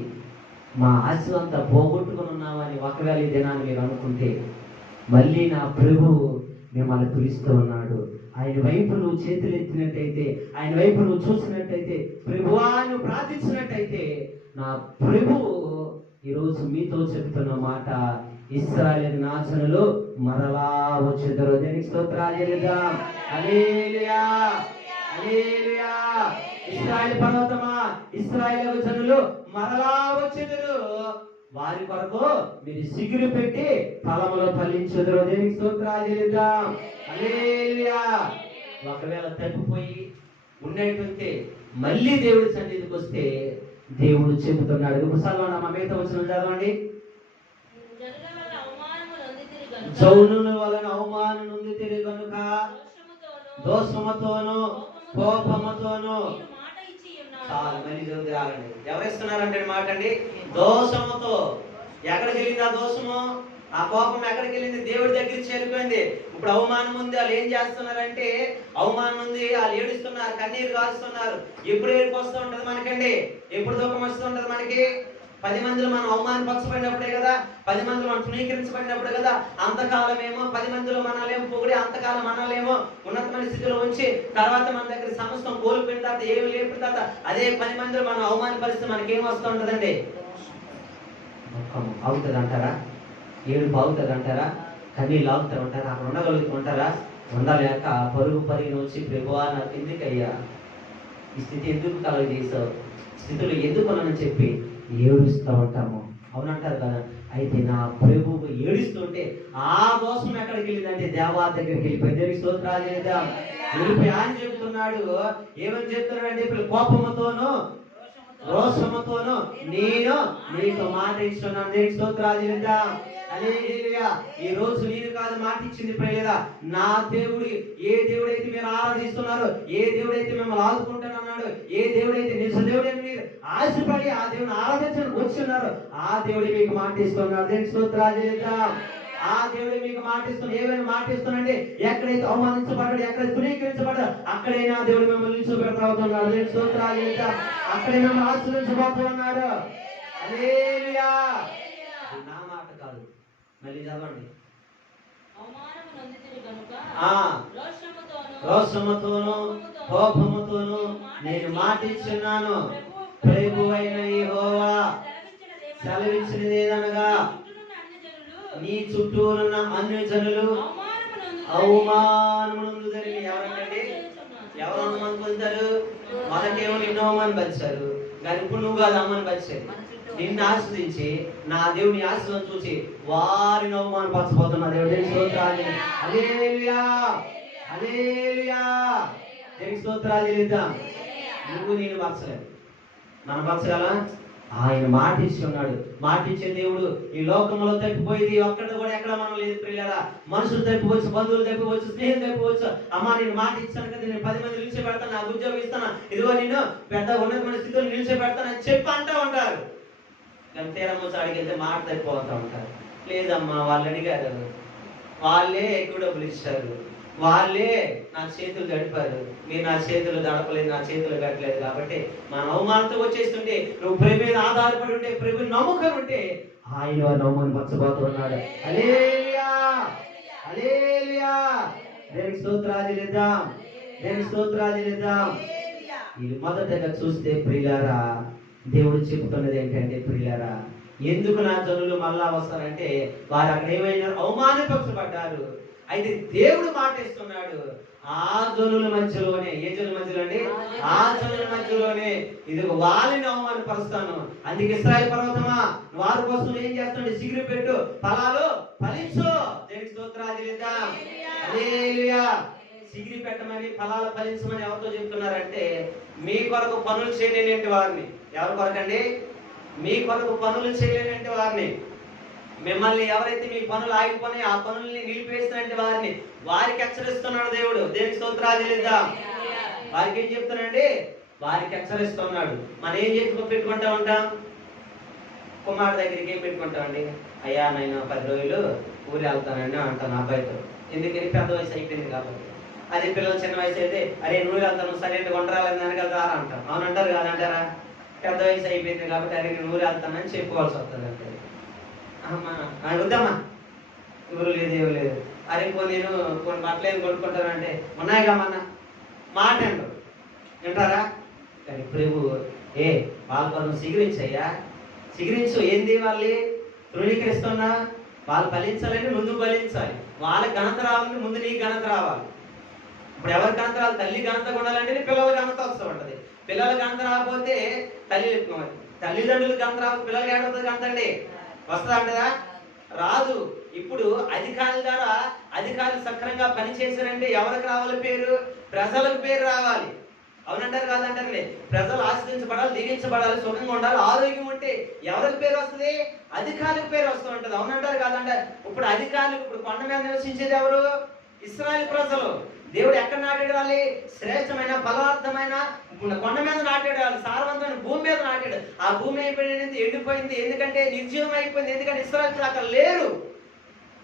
మా ఆశ అంతా పోగొట్టుకుని ఉన్నామని ఒకవేళ ఈ దినాన్ని మీరు అనుకుంటే మళ్ళీ నా ప్రభువు మిమ్మల్ని పిలుస్తూ ఉన్నాడు. ఆయన వైపు నువ్వు చేతులు ఎత్తినట్టయితే, ఆయన వైపు నువ్వు చూసినట్టయితే, ప్రభువా నువ్వు ప్రార్థించినట్టయితే నా ప్రభువు ఈరోజు మీతో చెప్తున్న మాట, ఇశ్రాయేలు నాశనులు మరలా వచ్చేద్దరు. దేనికి స్తోత్రాలు చెల్లిద్దాం. హల్లెలూయా హల్లెలూయా. ఇశ్రాయేలు పర్వతమా, ఇశ్రాయేలు జనులు మరలా వచ్చేద్దరు. వారి కొరకు మీరు సిగురు పెట్టి ఫలములో ఫలించుదురు. దేవునికి స్తోత్రాలు చెల్లిద్దాం. హల్లెలూయా. ఒకవేళ తప్పిపోయి ఉన్నట్టుంటే మళ్ళీ దేవుడి సన్నిధికి వస్తే దేవుడు చెబుతున్నాడు. ఒకసారి మా మిగతా వచ్చిన చదవండి. జౌనుల వలన అవమానం నొందితిరి గనుక దోషముతోను కోపముతోను. చాలా మళ్ళీ చదివి ఆగండి. ఎవరిస్తున్నారంటే మాట అండి, దోషముతో. ఎక్కడికి వెళ్ళింది ఆ దోషము? ఆ కోపం ఎక్కడికి వెళ్ళింది? దేవుడి దగ్గరికి చేరిపోయింది. ఇప్పుడు అవమానం ఉంది. వాళ్ళు ఏం చేస్తున్నారంటే, అవమానం ఉంది, వాళ్ళు ఏడుస్తున్నారు, కన్నీరు కారుస్తున్నారు. ఎప్పుడు ఏడుపు వస్తూ ఉంటది మనకండి? ఎప్పుడు దుఃఖం వస్తూ ఉంటది మనకి? 10 మందిలో మనం అవమానపరచబడినప్పుడే కదా, 10 మందిలో మనం తృణీకరించబడినప్పుడే కదా. అంతకాలమేమో 10 మందిలో మనలేమో పొగిడి, అంతకాలం మనలేమో ఉన్నతమైన స్థితిలో ఉంచి, తర్వాత మన దగ్గర సమస్తం కోల్పోయిన తర్వాత, ఏమి లేపిన తర్వాత అదే 10 మందిలో మనం అవమానపరిస్తే మనకేం వస్తూ ఉంటుందండి? దుఃఖం అవుతుంది అంటారా? ఏడుపు అవుతుంది అంటారా? కన్నీళ్ళు ఆగుతారు అంటారా? అక్కడ ఉండగలుగుతుంటారా? ఉండలేక పరుగు పరిగిన వచ్చి, ప్రభువా నాకు ఎందుకయ్యా ఈ స్థితి, ఎందుకు కలగజేసావు, స్థితులు ఎందుకు అని చెప్పి ఏడుస్తూ ఉంటాము. అవునంటారు కదా. అయితే నా ప్రభువు ఏడుస్తుంటే ఆ దోషం ఎక్కడికి వెళ్ళిందంటే దేవా దగ్గరికి వెళ్ళిపోయి. దేవునికి స్తోత్రాలు చేద్దాం. వెళ్ళిపోయి ఆయన చెప్తున్నాడు. ఏమని చెప్తున్నాడు అంటే, కోపముతోను రోషముతోను నేను నీకు మాట ఇస్తున్నాను. దేవునికి స్తోత్రాలు చేద్దాం. హల్లెలూయా. ఈ రోజు నేను కాదు మాట ఇచ్చింది ప్రియులారా, నా దేవుడి. ఏ దేవుడైతే మీరు ఆరాధిస్తున్నారో, ఏ దేవుడైతే మిమ్మల్ని ఆదుకుంటానన్నాడు, ఏ దేవుడైతే నిజ దేవుడని మీరు ఆశపడి ఆ దేవుని ఆరాధించడానికి వచ్చున్నారో ఆ దేవుడి మీకు మాట ఇస్తున్నాడు. దేవునికి స్తోత్రాలు చేద్దాం. ఆ దేవుడు మీకు మాటిస్తున్నాడు. ఏమైనా మాటిస్తున్నాడంటే, ఎక్కడైతే అవమానించబడ్డాడు, ఎక్కడ తునీకరించబడ్డాడు, అక్కడైనా దేవుడు మిమ్మల్ని నిలిచిపెడతావుతున్నాడు. దేవునికి స్తోత్రాలు చేద్దాం. అక్కడే మిమ్మల్ని ఆశీర్వదించబోతున్నాడు. హల్లెలూయా. నా మాట కాదు, మళ్ళీ చదవండి. రోషముతోను కోపముతోను నేను మాట ఇచ్చున్నాను. ప్రభువైన యెహోవా సెలవిచ్చినదేదనగా, నీ చుట్టూ ఉన్న అన్ని జనులు అవమానమునందుదని. ఎవరంటే ఎవరు అవమానం పొందుతారు? మనకేమో నిన్ను అవమానపరిచారు, కానీ ఇప్పుడు నువ్వు కాదు అవమానపరిచారు. నిన్ను ఆశ్రయించి నా దేవుని ఆశీర్వాదం చూసి వారిని అవమానపరచబోతున్నా. దేవుడి స్తోత్రాలు. హల్లెలూయా. హల్లెలూయా. దేవుని స్తోత్రాలు చెల్లిద్దాం. నువ్వు నేను పరచలేదు, మనం పరచగల? ఆయన మాట ఇచ్చి ఉన్నాడు. మాట ఇచ్చే దేవుడు. ఈ లోకంలో తప్పిపోయింది ఒక్కటి కూడా ఎక్కడ మనం లేదు ప్రియులారా. మనుషులు తప్పివచ్చు, బంధువులు తప్పివచ్చు, స్నేహం తప్పివచ్చు. అమ్మా నేను మాట ఇచ్చాను కదా, నేను 10 మంది నిలిచి పెడతాను, నాకు ఉద్యోగం ఇస్తాను, ఇదిగో నేను పెద్ద ఉన్నతమైన స్థితిలో నిలిచి పెడతానని చెప్పి అంటూ ఉంటారు. కానీ తీరమోసి అడిగితే మాట తప్పిపోతూ ఉంటారు. లేదమ్మా, వాళ్ళు అడిగారు, వాళ్ళే ఎక్కువ డబ్బులు ఇచ్చారు, వాళ్ళే నా చేతులు గడిపారు, మీరు నా చేతులు గడపలేదు, నా చేతులు గడపలేదు. కాబట్టి మన అవమానంతో వచ్చేస్తుంటే, నువ్వు ప్రభు మీద ఆధారపడి ఉంటే, ప్రభుని నమ్ముకొని ఉంటే ఆయన అవమానపరచబోతున్నాడు. హల్లెలూయా. హల్లెలూయా. దేవునికి స్తోత్రాలు చెల్లిద్దాం. దేవునికి స్తోత్రాలు చెల్లిద్దాం. ఇది మొదటగా చూస్తే ప్రియులారా, దేవుడు చెబుతున్నది ఏంటంటే, ప్రియులారా, ఎందుకు నా జనులు మళ్ళా వస్తారంటే, వారు అక్కడ ఏమైనా అవమానపరచబడ్డారు. అయితే దేవుడు మాట ఇస్తున్నాడు, ఆ జనుల మధ్యలోనే. ఏ జనుల మధ్యలో అండి? ఆ జనుల మధ్యలోనే ఇది వాళ్ళని అవమానపరుస్తాను. అందుకే ఇశ్రాయేలు పర్వతమా, వారి కోసం ఏం చేస్తాడు? సిగురు పెట్టు, ఫలాలు ఫలించు. దేవునికి స్తోత్రాలు చెల్లిద్దాం. హల్లెలూయా. సిగిరి పెట్టమని, ఫలాలు ఫలించమని ఎవరితో చెప్తున్నారంటే, మీ కొరకు పనులు చేయలేని వారిని. ఎవరి కొరకండి? మీ కొరకు పనులు చేయలేని వారిని. మిమ్మల్ని ఎవరైతే మీ పనులు ఆగిపోయి ఆ పనుల్ని నిలిపేస్తున్నట్టు వారిని, వారికి హెచ్చరిస్తున్నాడు దేవుడు. దేవునికి స్తోత్రాలు చెల్లిద్దాం. వారికి ఏం చెప్తున్నాడండి? వారికి హెచ్చరిస్తున్నాడు. మనం ఏం పెట్టుకుంటా ఉంటాం? కుమారుడు దగ్గరికి ఏం పెట్టుకుంటామండి? అయ్యా నేను 10 రోజులు ఊరి వెళ్తానండి అంటాను అబ్బాయితో. ఎందుకని? పెద్ద వయసు అయిపోయింది కాబట్టి. అదే పిల్లలు చిన్న వయసు అయితే, అరే నువ్వు వెళ్తాను, సరైన వంటరాలని వెనకాల అంటాం. అవునంటారు కాదంటారా? పెద్ద వయసు అయిపోయింది కాబట్టి అరే నేను ఊరు వెళ్తానని చెప్పుకోవాల్సి వస్తుంది అంటే, వద్దామా, ఎవరు లేదు, ఎవరు లేదు, అరే నేను కొన్ని బట్టలు ఏం కొనుక్కుంటానంటే, ఉన్నాయిగా మన మాట అంటారు. వింటారా? కానీ ప్రభు వాళ్ళ కొరకు సిగురించయ్యా, సిగురించు. ఏంది వాళ్ళు తృణీకరిస్తున్నా? వాళ్ళు ఫలించాలంటే ముందు ఫలించాలి. వాళ్ళ ఘనత రావాలంటే ముందు నీ ఘనత రావాలి. ఇప్పుడు ఎవరి ఘనత రావాలి? తల్లి ఘనత కొనాలంటే పిల్లల ఘనత వస్తూ ఉంటది. పిల్లల ఘనత రాకపోతే తల్లిదండ్రులు ఘనత రాకపోతే పిల్లలకి ఏడవుతుంది ఘనత అండి? వస్తుందా అంటదా? రాదు. ఇప్పుడు అధికారుల ద్వారా అధికారులు సక్రమంగా పనిచేశారంటే ఎవరికి రావాలి పేరు? ప్రజలకు పేరు రావాలి. అవునంటారు కాదంటారులే. ప్రజలు ఆశ్రయించబడాలి, దీవించబడాలి, సుఖంగా ఉండాలి, ఆరోగ్యం ఉంటే ఎవరికి పేరు వస్తుంది? అధికారులకు పేరు వస్తూ ఉంటుంది. అవునంటారు కాదంటారు. ఇప్పుడు అధికారులు, ఇప్పుడు కొండ మీద నివసించేది ఎవరు? ఇశ్రాయేలు ప్రజలు. దేవుడు ఎక్కడ నాటాడు? వాళ్ళు శ్రేష్టమైన ఫలార్థమైన కొండ మీద నాటాడు, వాళ్ళు సారవంతమైన భూమి మీద నాటాడు. ఆ భూమి అయిపోయింది, ఎండిపోయింది. ఎందుకంటే నిర్జీవం అయిపోయింది. ఎందుకంటే ఇశ్రాయేలు అక్కడ లేరు.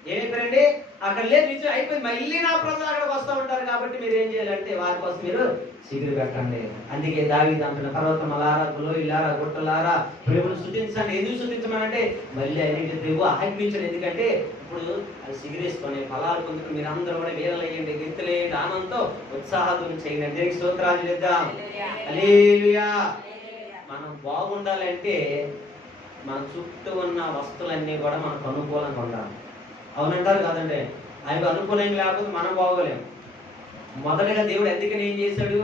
ఏమైపోయింది? అక్కడ లేదు, నిజం అయిపోయింది. మళ్ళీ నా ప్రజలు అక్కడికి వస్తూ ఉంటారు. కాబట్టి మీరు ఏం చేయాలంటే వారి కోసం మీరు సిగురు పెట్టండి. అందుకే దావీదు అంటున్న, పర్వతములారా, లోయలారా, గుట్టలారా ప్రభువును స్తుతించండి. ఎందుకు స్తుతించమనంటే మళ్ళీ అన్నింటి దేవుడు ఆజ్ఞించండి. ఎందుకంటే ఇప్పుడు అది సిగురేసుకొని ఫలాలు పొందుకుని మీరు అందరూ కూడా వీరలేయండి, గెంతులేయండి, ఆనందంతో ఉత్సాహం చేయండి. దేవునికి స్తోత్రాలు చేద్దాం. హల్లెలూయా. మనం బాగుండాలంటే మన చుట్టూ ఉన్న వస్తువులన్నీ కూడా మనకు అనుకూలంగా ఉండాలి. అవునంటారు కాదండి. ఆయనకు అనుకూలంగా లేకపోతే మనం బాగోలేము. మొదటగా దేవుడు ఎందుకని ఏం చేశాడు?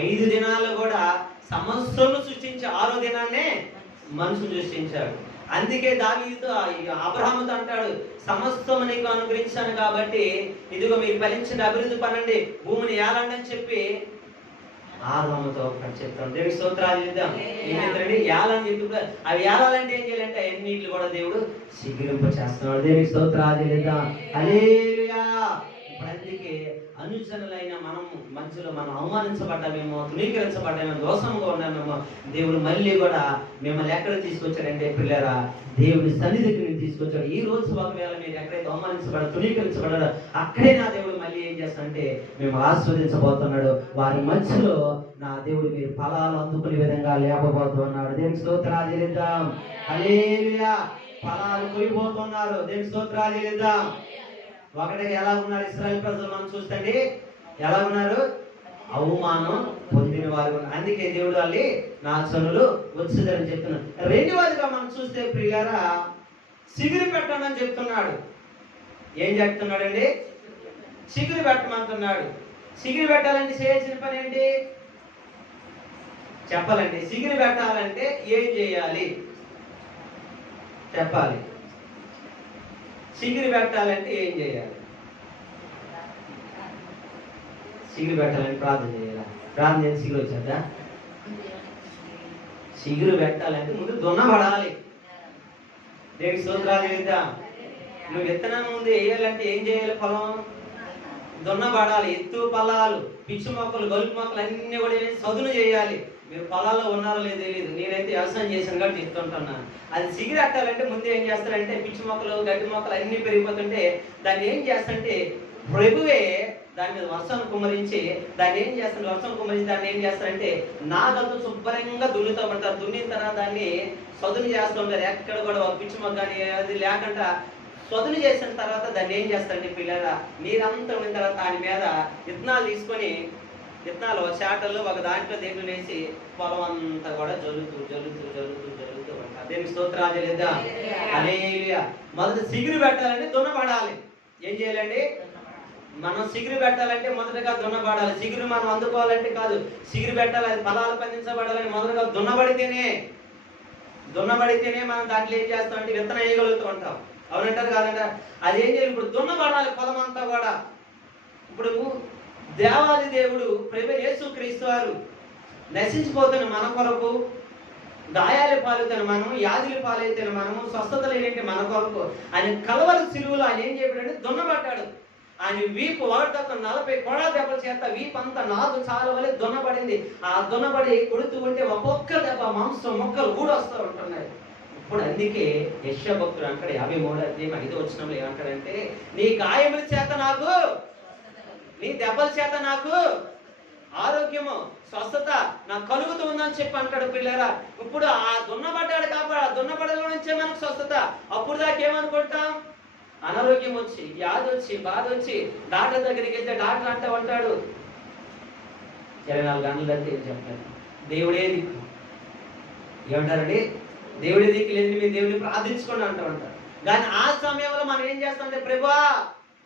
5 దినాలు కూడా సమస్తను సృష్టించి 6వ దినాన్నే మనుషులు సృష్టించాడు. అందుకే దావీదుతో అబ్రహాముతో అంటాడు, సమస్తము నీకు అనుగ్రహించాను కాబట్టి ఇదిగో మీరు ఫలించండి, అభివృద్ధి పనండి, భూమిని ఏలండి అని చెప్పి ఆదాముతో చెప్తాం. దేవుడి స్తోత్రాలు చేద్దాం. ఏమైందండి? ఏలని చెప్పి అవి ఏలాలంటే ఏం చేయాలంటే అన్నింటిని కూడా దేవుడు సిగ్గురింప చేస్తున్నాడు. దేవుడి స్తోత్రాలు చేద్దాం. హల్లెలూయా. ఇప్పుడు అందుకే అనుచరులైన మనం మధ్యలో మనం అవమానించబడ్డామేమో, తృణీకరించబడ్డామేమో, దోషంగా ఉన్నామేమో, దేవుడు మళ్ళీ కూడా మిమ్మల్ని ఎక్కడ తీసుకొచ్చాడంటే పిల్లరా, దేవుడి సన్నిధికి నేను తీసుకొచ్చాడు. ఈ రోజు ఒకవేళ మీరు ఎక్కడైతే అవమానించబడ్డారు, తృణీకరించబడ్డారో అక్కడే నా దేవుడు మళ్ళీ ఏం చేస్తాడంటే మేము ఆస్వాదించబోతున్నాడు. వారి మధ్యలో నా దేవుడు మీరు ఫలాలు అందుకునే విధంగా లేపబోతున్నాడు. దేవుని స్తోత్రాలు చెల్లిద్దాం. హల్లెలూయా. ఫలాలు కొయ్యబోతున్నారు. దేవుని స్తోత్రాలు చెల్లిద్దాం. ఒకటిగా ఎలా ఉన్నారు ఇశ్రాయేలు ప్రజలు మనం చూస్తండి, ఎలా ఉన్నారు? అవమానం పొందిన వారు. అందుకే దేవుడు వాళ్ళు నా చనులు వచ్చేదని చెప్తున్నాడు. రెండవదిగా మనం చూస్తే ప్రియులారా, సిగురు పెట్టండి అని చెప్తున్నాడు. ఏం చెప్తున్నాడండి? సిగురు పెట్టమంటున్నాడు. సిగురు పెట్టాలంటే చేయాల్సిన పని ఏంటి చెప్పాలండి? సిగురు పెట్టాలంటే ఏం చేయాలి చెప్పాలి. సిగురు పెట్టాలంటే ఏం చేయాలి? సిగురు పెట్టాలంటే ప్రార్థన చేయాలా? ప్రార్థన చేసి సిగురు వచ్చేద్దా? సిగురు పెట్టాలంటే ముందు దున్నబడాలి. దేవుడి స్తోత్రాలు చేద్దాం. నువ్వు విత్తనం ముందు వేయాలంటే ఏం చేయాలి? పొలం దున్నబడాలి. ఎత్తు పల్లాలు, పిచ్చి మొక్కలు, గొలుపు మొక్కలు అన్ని కూడా సదును చేయాలి. మీరు పొలాల్లో ఉన్నారో లేదో తెలియదు. నేనైతే వ్యవసాయం చేశాను కాబట్టి చెప్తుంటున్నాను. అది సిగురు పెట్టాలంటే ముందు ఏం చేస్తారంటే పిచ్చి మొక్కలు, గడ్డి మొక్కలు అన్ని పెరిగిపోతుంటే దాన్ని ఏం చేస్తారంటే ప్రభువే దాని మీద వర్షాన్ని కుమ్మరించి దాన్ని ఏం చేస్తారు? వర్షం కుమ్మరించి దాన్ని ఏం చేస్తారంటే నాగలతో శుభ్రంగా దున్నుతూ ఉంటారు. దున్నిన తర్వాత దాన్ని సదును చేస్తూ ఉంటారు. ఎక్కడ కూడా పిచ్చి మొక్క కానీ అది లేకుండా సదును చేసిన తర్వాత దాన్ని ఏం చేస్తారంటే పిల్లల నీరంతా ఉన్న తర్వాత దాని మీద విత్తనాలు తీసుకొని, విత్తనాలు చాటల్లో ఒక దాంట్లో దేవుని వేసి పొలం అంతా కూడా జల్లుతూ ఉంటారు. దేవుని స్తోత్రాలు లేదా? హల్లెలూయా. మొదట సిగురు పెట్టాలంటే దున్నబడాలి. ఏం చేయాలండి? మనం సిగురు పెట్టాలంటే మొదటగా దున్నబడాలి. సిగురు మనం అందుకోవాలంటే కాదు, సిగురు పెట్టాలి, అది ఫలాలు పండించబడాలని మొదటగా దున్నబడితేనే మనం దాంట్లో ఏం చేస్తామంటే విత్తనం వేయగలుగుతూ ఉంటాం. అవునంటారు కాదంటారు? అది ఏం చేయాలి? ఇప్పుడు దున్నబడాలి పొలం అంతా కూడా. ఇప్పుడు దేవాది దేవుడు ప్రభువైన యేసుక్రీస్తు వారు నశించిపోతున్న మన కొరకు, గాయాలు పాలైతున్న మనము, వ్యాధులు పాలైతున్న మనము, స్వస్థత లేని మన కొరకు ఆయన కలవరి సిలువలో ఆయన ఏం చెప్పాడంటే దున్నబడ్డాడు. ఆయన వీపు ఒకటొక 40 కొడా దెబ్బల చేత వీపు అంతా నాదు చాలా వల్ల దున్నబడింది. ఆ దున్నబడి కొడుతూ ఉంటే ఒక్కొక్క దెబ్బ మాంసం మొక్కలు ఊడొస్తూ ఉంటున్నాయి. ఇప్పుడు అందుకే యెషయా భక్తుడు అంటాడు 53:5 ఏమంటాడంటే నీ గాయముల చేత నాకు, నీ దెబ్బల చేత నాకు ఆరోగ్యము, స్వస్థత నాకు కలుగుతూ ఉందని చెప్పి అంటాడు. పిల్లరా, ఇప్పుడు ఆ దున్నబడ్డాడు కాబట్టి ఆ దున్నబడలో నుంచే మనకు స్వస్థత. అప్పుడు దాకా ఏమనుకుంటాం? అనారోగ్యం వచ్చి, వ్యాధి వచ్చి, బాధ వచ్చి డాక్టర్ దగ్గరికి వెళ్తే డాక్టర్ అంటూ ఉంటాడు 24 గంటల దగ్గర ఏం చెప్పలేదు, దేవుడే దిక్కు. ఏమంటారండి? దేవుడి దిక్కు లేదు, మీరు దేవుడిని ప్రార్థించుకోండి అంటూ ఉంటారు. కానీ ఆ సమయంలో మనం ఏం చేస్తామంటే ప్రభువా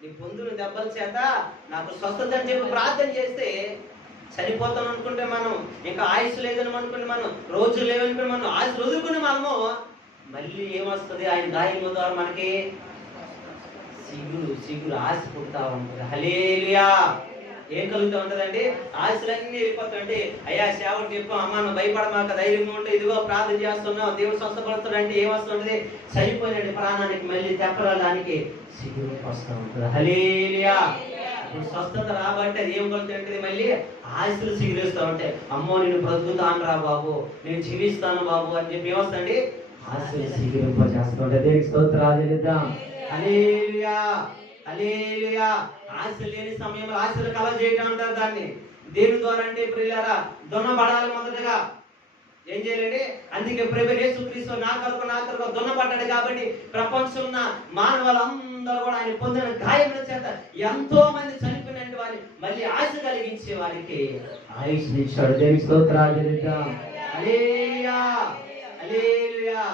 నీ పొందున దెబ్బల చేత నాకు స్వస్థత అని చెప్పి ప్రార్థన చేస్తే చనిపోతాం అనుకుంటే మనం, ఇంకా ఆయుష్ లేదని అనుకుంటే మనం, రోజులు లేవనుకుంటే మనం ఆయుష్ వదులుకుని మనము మళ్ళీ ఏమొస్తుంది? ఆయన గాయముల ద్వారా మనకి సిగురు ఆశ పుడతా ఉంటుంది. హల్లెలూయా. ఏం కలుగుతూ ఉంటుందండి? ఆశలన్నీ వెళ్ళిపోతాయండి. అయ్యా సేవకు చెప్పాం, అమ్మ నువ్వు భయపడమాక, ధైర్యంగా ఉంటే, ఇదిగో ప్రార్థన చేస్తున్నావు, దేవుడు స్వస్థపడుతున్నాడంటే ఏమొస్తుంటుంది? చనిపోయినట్టు ప్రాణానికి మళ్ళీ తెప్పడానికి సిగురు వస్తూ ఉంటుంది. హల్లెలూయా. ఇప్పుడు స్వస్థత రాబట్టి అది ఏం కలుగుతుంటుంది? మళ్ళీ ఆశలు సిగురేస్తూ ఉంటాయి. అమ్మో నేను బ్రతుకుతాను రా బాబు, నేను జీవిస్తాను బాబు అని చెప్పి ఏమొస్తండి? ఆశలు సిగురింపజేస్తూ ఉంటాయి. దేవునికి స్తోత్రాలు చెల్లిద్దాం. హల్లెలూయా. హల్లెలూయా. ఆశ లేని సమయంలో ఆశలు కలగజేయటం అంటారు దాన్ని. దేని ద్వారా అంటే ప్రియులారా, దున్నబడాలి. మొదటగా ఏం చేయాలండి? అందుకే ప్రభువు యేసుక్రీస్తు నా కొరకు దున్నబడ్డాడు కాబట్టి ప్రపంచంలో ఉన్న మానవులందరూ కూడా ఆయన పొందిన గాయముల చేత ఎంతో మంది చనిపోయిన వారిని మళ్ళీ ఆశ కలిగించే వారికి ఆయుష్ ఇచ్చాడు. దేవునికి స్తోత్రాలు చెల్లిద్దాం. హల్లెలూయా. హల్లెలూయా.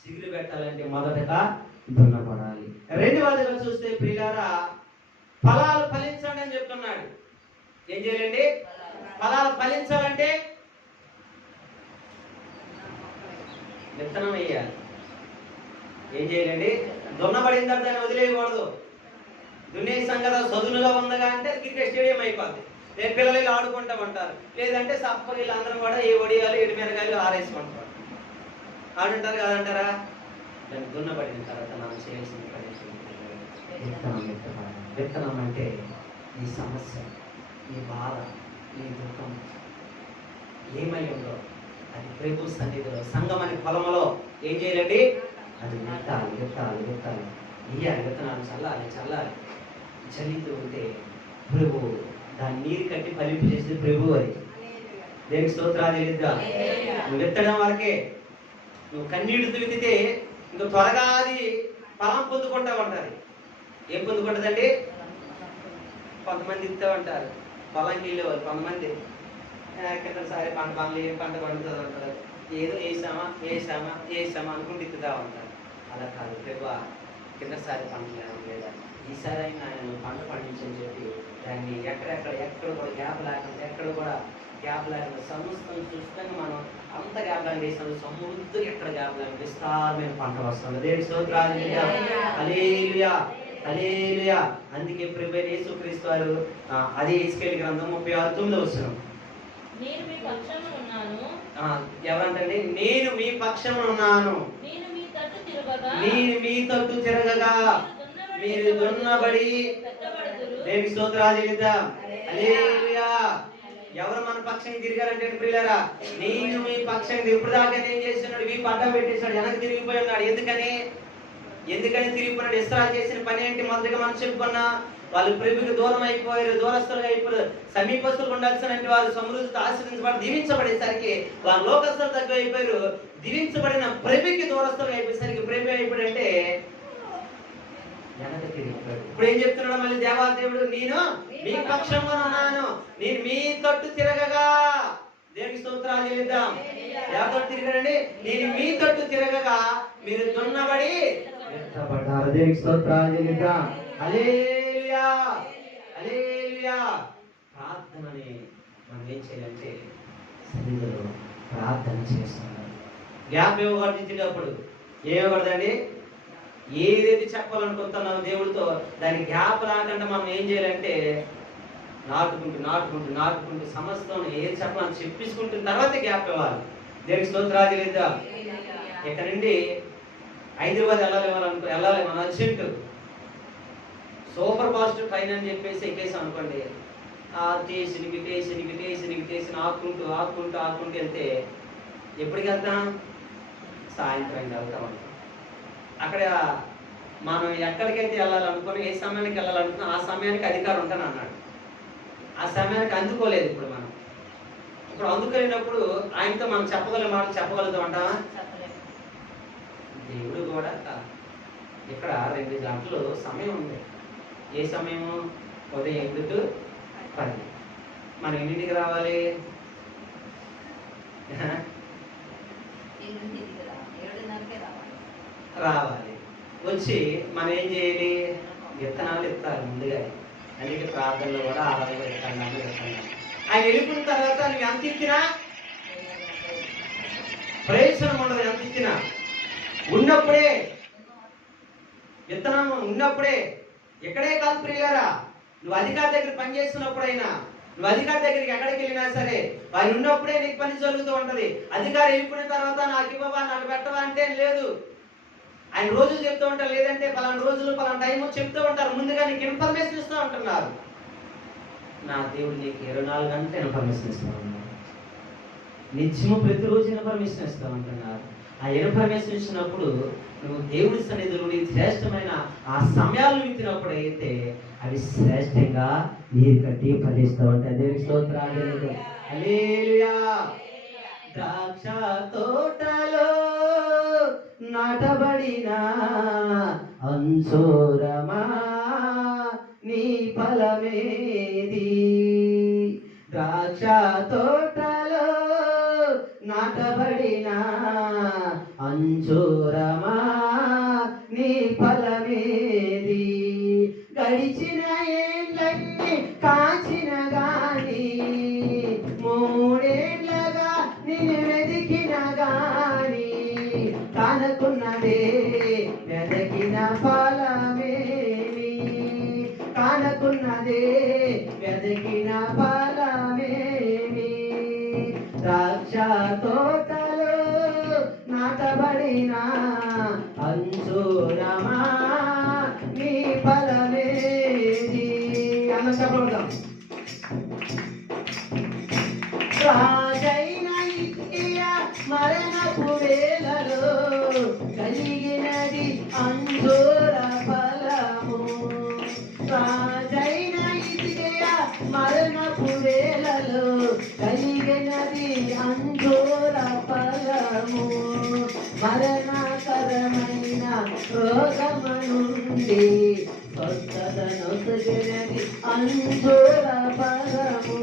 సిగురు పెట్టాలంటే మొదటగా దున్నబడాలి. రెండవదిగా చూస్తే ప్రియులారా, ఫలాలు ఫలించండి అని చెప్తున్నాడు. ఏం చేయాలండి? ఫలాలు ఫలించాలంటే విత్తనం వేయాలి. ఏం చేయాలండి? దున్నబడిన తర్వాత దాన్ని వదిలేయకూడదు. దున్నేసాం కదా, చదునుగా ఉందగా అంటే క్రికెట్ స్టేడియం అయిపోద్ది. లేదు పిల్లలు ఆడుకుంటామంటారు, లేదంటే సప్పలు వీళ్ళందరూ కూడా ఏ ఒడియాలు ఏడు మిరగాయలు ఆరేసుకుంటారు. ఆడుంటారు కాదంటారా? దాన్ని దున్నబడిన తర్వాత మనం చేయాల్సిన పని విత్తనం విత్తనం. విత్తనం అంటే ఈ సమస్య, ఈ బాధ, ఈ దుఃఖం ఏమై ఉందో అది ప్రభు సన్నిధిలో, సంఘం అనే పొలంలో ఏం చేయాలండి? అది విత్తాలి విత్తాలి విత్తాలి. ఇయ్యాలి, విత్తనాలు చల్లాలి. చల్లుతూ ఉంటే ప్రభు దాన్ని నీరు కట్టి ఫలింపు చేసేది ప్రభు. అది దేనికి స్తోత్రాలు చెల్లిద్దాం. నువ్వు విత్తడం వరకే. నువ్వు కన్నీటితో విత్తితే ఇంకా త్వరగా అది ఫలం పొందుకుంటావు అంటారు. ఏం పొందుకుంటుందండి? కొంతమంది ఇస్తూ ఉంటారు పొలంకి వెళ్ళేవారు. కొంతమంది కిందసారి పంట పండుతుంది అంటారు. ఏదో వేసామా అనుకుంటూ ఇస్తుందా ఉంటారు. అలా కాదు. ప్రభు కిందసారి పంట లేదా, ఈసారి అయినా ఆయన పంట పండించని చెప్పి దాన్ని ఎక్కడ కూడా గ్యాప్ లేకుండా సమస్తం చూస్తాను. మనం అంత గ్యాప్ లాగా వేసినప్పుడు సమృద్ధిగా ఎక్కడ గ్యాప్ లేకుండా విస్తారమైన పంట వస్తుంది. దేవుని స్తోత్రాలు. హల్లెలూయా. హల్లెలూయా. అందుకే ప్రభువైన యేసుక్రీస్తు వారు అదే హెజ్కేలు గ్రంథం 36:9 ఎవరంటే నేను మీ పక్షమున ఉన్నాను, నేను మీ తట్టు తిరగగా మీరు దున్నబడి. దేవుని స్తోత్రాలు చెల్లిద్దాం. హల్లెలూయా. ఎవరు మన పక్షం తిరిగారంటే ప్రియులారా, నేను మీ పక్షం. ఇప్పుడు దాకా ఏం చేస్తున్నాడు? మీ పంట పెట్టేశాడు, వెనక్కి తిరిగిపోయి ఉన్నాడు. ఎందుకని తిరిగిపోయినాడు? ఇస్రాయేలు చేసిన పని ఏంటి? మొదటిగా మనం చెప్పుకున్నా, వాళ్ళు ప్రభుకి దూరం అయిపోయారు, దూరస్తులుగా అయిపోయారు. సమీపస్తులు ఉండాల్సిన వారు సమృద్ధితో ఆశ్రయించబడి దీవించబడేసరికి వాళ్ళు లోకస్తులు తక్కువ అయిపోయారు. దీవించబడిన ప్రభుకి దూరస్తులుగా అయిపోయేసరికి ప్రభు అయిపోయాడంటే వెనక తిరిగిపోయాడు. ఇప్పుడు ఏం చెప్తున్నాడు మళ్ళీ దేవాదేవుడు? నేను మీ పక్షంగా ఉన్నాను, నేను మీ తట్టు తిరగగా. దేవునికి స్తోత్రాలు చెల్లిద్దాం. ఎవరితో తిరగడండి? నేను మీ తట్టు తిరగగా మీరు దున్నబడి విత్తబడ్డారు. దేవునికి స్తోత్రాలు చెల్లిద్దాం. హల్లెలూయా. హల్లెలూయా. ప్రార్థనని మనం ఏం చేయాలంటే సన్నిధిలో ప్రార్థన చేస్తున్నాం. గ్యాప్ ఇవ్వబడించేటప్పుడు ఏమివ్వకూడదండి? ఏదైతే చెప్పాలనుకుంటున్నావు దేవుడితో, దాని గ్యాప్ రాకుండా మనం ఏం చేయాలంటే నాటుకుంటూ సమస్తం ఏది చెప్పాలని చెప్పించుకుంటున్న తర్వాత గ్యాప్ ఇవ్వాలి. దేవునికి స్తోత్రాలు చెల్లిద్దాం. ఇక్కడ నుండి హైదరాబాద్ వెళ్ళాలి మన అర్జెంట్ సూపర్ ఫాస్ట్ ట్రైన్ అని చెప్పేసి ఎక్కేసాం అనుకోండి. టేసి ఆకుంటూ వెళ్తే ఎప్పటికి వెళ్తాం? సాయంత్రం వెళ్తాం అంటాం. అక్కడ మనం ఎక్కడికైతే వెళ్ళాలనుకుని, ఏ సమయానికి వెళ్ళాలనుకున్నా ఆ సమయానికి అధికారం ఉంటాను అన్నాడు. ఆ సమయానికి అందుకోలేదు. ఇప్పుడు అందుకోలేనప్పుడు ఆయనతో మనం చెప్పగలిగే మాట చెప్పగలుగుతాం అంటావా? దేవుడు కూడా ఇక్కడ 2 గంటలు సమయం ఉంది. ఏ సమయము? ఉదయం 8 to 10. మనం ఎన్నింటికి రావాలి? రావాలి. వచ్చి మనం ఏం చేయాలి? విత్తనాలు ఎత్తాలి ముందుగా. అందుకే ప్రార్థనలో కూడా ఆరాధనలో ఎత్తాను. ఆయన వెళ్ళిపోయిన తర్వాత నువ్వు ఎంత ఇచ్చినా ప్రయోజనం ఉండదు. ఎంత ఇచ్చినా ఉన్నప్పుడే, విత్తనం ఉన్నప్పుడే. ఎక్కడే కాదు ప్రియులారా, నువ్వు అధికారి దగ్గర పనిచేస్తున్నప్పుడైనా, నువ్వు అధికారి దగ్గరికి ఎక్కడికి వెళ్ళినా సరే, వారు ఉన్నప్పుడే నీకు పని జరుగుతూ ఉంటది. అధికారి వెళ్ళిపోయిన తర్వాత నాకు ఇవ్వవా, నాకు పెట్టవా అంటే లేదు. ఆయన రోజులు చెప్తూ ఉంటారు, లేదంటే పలానా రోజులు పలానా టైం చెప్తూ ఉంటారు. ముందుగా నీకు ఇన్ఫర్మేషన్ ఇస్తూ ఉంటున్నారు. నా దేవుడు నీకు 24 గంటలు ఇన్ఫర్మేషన్ ఇస్తూ ఉన్నారు. నిత్యము ప్రతిరోజు ఇన్ఫర్మేషన్ ఇస్తూ ఉంటున్నారు. ఆ ఇన్ఫర్మేషన్ ఇచ్చినప్పుడు నువ్వు దేవుడి సన్నిధిలో నీ శ్రేష్టమైన ఆ సమయాలు విత్తినప్పుడు అయితే అవి శ్రేష్టంగా నీరు కట్టి ఫలిస్తూ ఉంటాయి. దేవుని స్తోత్రాలు. హల్లెలూయా. ద్రాక్ష తోటలో నాటబడిన అంశోరమా నీ ఫలమేది? ద్రాక్ష తోటలో నాటబడిన అంశోరమా నీ ఫలమేది? గడిచిన ఏళ్ళన్నీ కాచిన గాని, 3 ఏళ్ళగా నిన్ను వెదికిన గాని, కానకున్నదే వెదకిన ఫలమేమి? కానకున్నదే వెదకిన ఫలమేమి? ద్రాక్ష తోటలో నాటబడిన అంశోరమా నీ ఫలమేది? అన్న చెప్పగలుగుతాం. రాజైన హిజ్కియా మరణపు వేళలో కలిగినది అంజూర ఫలము. రాజైన హిజ్కియా మరణపు వేళలో కలిగినది అంజూర ఫలము. మరణకరమైన రోగము నుండి స్వస్థతను సగినది అంజూర ఫలము.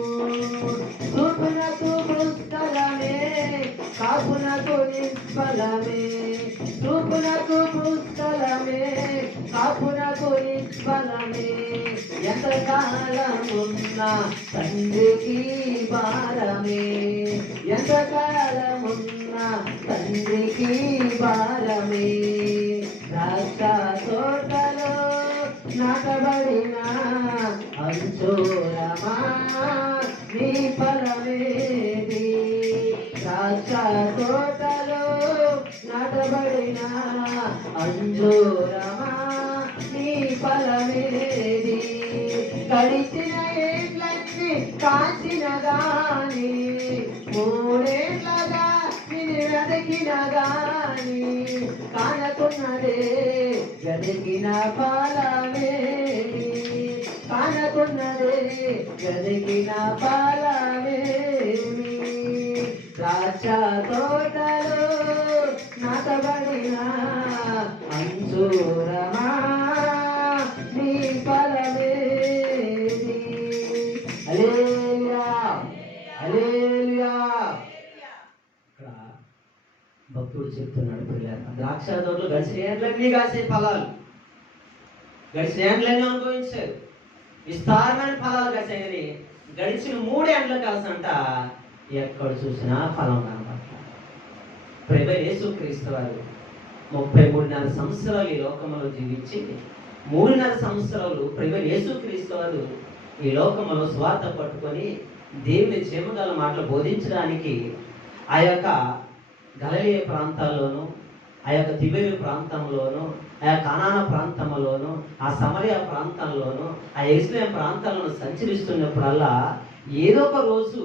చూపునకు పుష్కలమే, కాపునకు నిష్ఫలమే. చూపునకు పుష్కలమే, కాపునకు నిష్ఫలమే. ఎంతకాలమున్న తండ్రికి భారమే, ఎంతకాలమున్న తండ్రికి భారమే. ద్రాక్ష తోటలో నాటబడిన అంశోరమా నీ ఫలమేది? ద్రాక్ష తోటలో నాటబడిన అంజూరమా నీ ఫలమేది? గడిచిన ఏళ్ళన్నీ కాచిన గాని, 3 ఏళ్ళగా నిన్ను వెదకిన గాని, కానకున్నదే వెదకిన ఫలమేమి? కానకున్నదే వెదకిన ఫలమేమి? ద్రాక్ష తోటలో నాటబడిన అంజూరమా నీ ఫలమేది? హల్లెలూయా, హల్లెలూయా. ఇక్కడ భక్తుడు చెప్తున్నాడు, పిల్లలు ద్రాక్ష తోటలో గడిచిన ఏండ్లన్నీ కాసే ఫలాలు, గడిచిన ఏండ్లన్నీ అనుభవించారు, విస్తారమైన ఫలాలు కాసాయి. కానీ గడిచిన 3 ఏండ్లు కాసంట ఎక్కడ చూసినా ఫలం కనబడతారు. ప్రభువైన యేసుక్రీస్తు వారు 33.5 సంవత్సరాలు ఈ లోకంలో జీవించి 3.5 సంవత్సరాలు ప్రభువైన యేసుక్రీస్తు వారు ఈ లోకంలో స్వార్థ పట్టుకొని దేవుని చేమగల మాటలు బోధించడానికి ఆ యొక్క గలిలయ ప్రాంతాల్లోనూ, ఆ యొక్క తిబెరియు ప్రాంతంలోనూ, ఆ యొక్క కనానా ప్రాంతంలోనూ, ఆ సమరయ ప్రాంతంలోనూ, ఆ యెరూషలేము ప్రాంతాలను సంచరిస్తున్నప్పుడల్లా ఏదో ఒక రోజు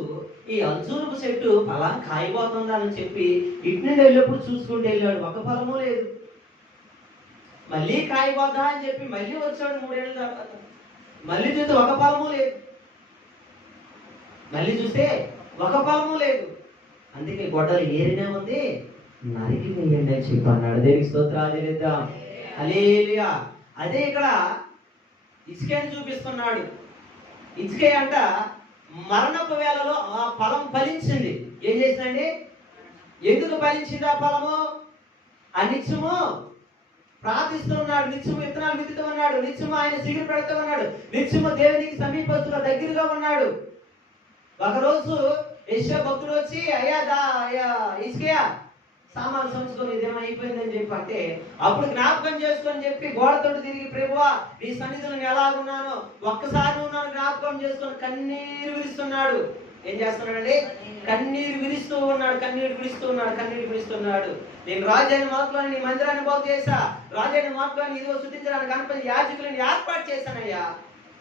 ఈ అంజూరపు చెట్టు అలా కాయబోతుందని చెప్పి ఇటు నుండి వెళ్ళేప్పుడు చూసుకుంటూ వెళ్ళాడు. ఒక ఫలము లేదు. మళ్ళీ కాయబోదా అని చెప్పి మళ్ళీ వచ్చాడు 3 ఏళ్ళ తర్వాత. మళ్ళీ చూస్తే ఒక ఫలము లేదు. మళ్ళీ చూస్తే ఒక ఫలము లేదు. అందుకే గొడ్డలు ఏరినే ఉంది, నరికి వేయండి అని చెప్పి అన్నాడు. దేనికి స్తోత్రాలు చెల్లిద్దాం. హల్లెలూయా. అదే ఇక్కడ హిజ్కియాని చూపిస్తున్నాడు. హిజ్కియా అంట మరణపు వేళలో ఆ ఫలం ఫలించింది. ఏం చేసిందండి? ఎందుకు ఫలించింది ఆ ఫలము? నిత్యము ప్రార్థిస్తున్నాడు, నిత్యము విత్తనాలు విత్తుతూ ఉన్నాడు, నిత్యము ఆయన సిగురు పెడుతూ ఉన్నాడు, నిత్యము దేవునికి సమీపస్తుల దగ్గరగా ఉన్నాడు. ఒకరోజు యెషయా భక్తుడు వచ్చి, అయ్యా హిజ్కియా సామాన్లు సంచుకొని ఇదేమో అయిపోయిందని చెప్పి అంటే, అప్పుడు జ్ఞాపకం చేసుకొని చెప్పి గోడతోటి తిరిగి, ప్రభువా నీ సన్నిధిలో నేను ఎలాగున్నానో ఒక్కసారి నువ్వు నన్ను జ్ఞాపకం చేసుకొని కన్నీరు విరుస్తున్నాడు. ఏం చేస్తున్నాడండి? కన్నీరు విరుస్తూ ఉన్నాడు, కన్నీరు విరుస్తూ ఉన్నాడు, కన్నీరు విరుస్తున్నాడు. నేను రాజైన మాత్రాన్ని నీ మందిరాన్ని బాగు చేశా, రాజైన మాత్రాన్ని ఇదిగో శుద్ధించడానికి కనపడి యాజకులను ఏర్పాటు చేశానయ్యా.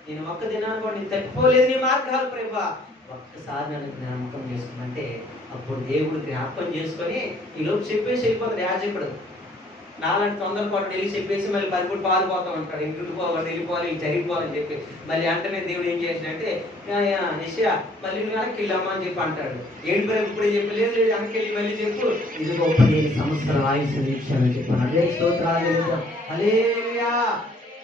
నేను ఒక్క దినాన్ని కూడా నేను తప్పిపోలేదు నీ మార్గాలు ప్రభువా, ఒక్కసారి నన్ను జ్ఞాపకం చేసుకున్నంటే అప్పుడు దేవుడు జ్ఞాపకం చేసుకొని ఈలోపు చెప్పేసి వెళ్ళిపోతాడు యాజకుడు. నాలాంటి తొందరపాటు వెళ్ళి చెప్పేసి మళ్ళీ పరిపూర్తి పారిపోతా ఉంటాడు. ఇంటికి పోవాలి, వెళ్ళిపోవాలి, ఇంక జరిగిపోవాలని చెప్పి మళ్ళీ అంటనే దేవుడు ఏం చేసినంటే, నిశ్చయ మళ్ళీ నువ్వు వెనక్కి వెళ్ళమ్మా అని చెప్పి అంటాడు. ఏంటి బ్రదర్ ఇప్పుడు చెప్పి, లేదు లేదు వెనక్కి వెళ్ళి మళ్ళీ చెప్పు, ఇది 15 సంవత్సరాల ఆయుష్ను ఇచ్చానని చెప్పాను. అదే స్తోత్రాలు. హల్లెలూయా,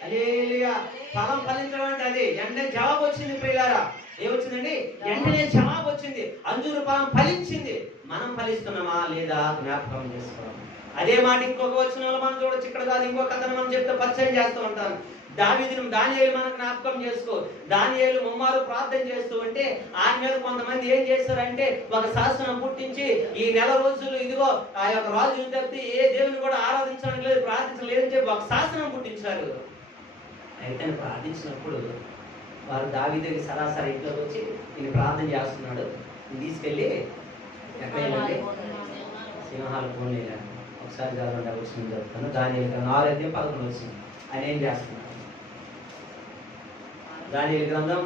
హల్లెలూయా. ఫలం ఫలించడం అంటే అదే. వెంటనే జవాబు వచ్చింది ప్రియులారా. ఏమొచ్చిందండి? వెంటనే జవాబు వచ్చింది. అంజూరు ఫలం ఫలించింది. మనం ఫలిస్తున్నామా లేదా జ్ఞాపకం చేసుకోవాలి. అదే మాట ఇంకొక వచనంలో మనం చూడొచ్చు. ఇక్కడ కాదు, ఇంకొక కథను మనం చెప్తే పరిచయం చేస్తూ ఉంటాను. దానియేలు మనం జ్ఞాపకం చేసుకో. దానియేలు ముమ్మారు ప్రార్థన చేస్తూ ఉంటే ఆయన మీద కొంతమంది ఏం చేస్తారంటే ఒక శాసనం పుట్టించి, ఈ నెల రోజులు ఇదిగో ఆ యొక్క రాజుని తప్పి ఏ దేవుని కూడా ఆరాధించడానికి లేదు, ప్రార్థించలేదని చెప్పి ఒక శాసనం పుట్టించారు. అయితే ప్రార్థించినప్పుడు వారు దావీదుకి సరాసరి ఇంట్లోకి వచ్చి ఈయన ప్రార్థన చేస్తున్నాడు, తీసుకెళ్ళి ఎక్కడ వెళ్ళండి? సింహాల ఫోన్ వెళ్ళాను. ఒకసారి చదవండి, వచ్చింది చెప్తాను. దానియేలు 4:11 వచ్చింది. ఆయన ఏం చేస్తున్నాడు? దానియేలు గ్రంథం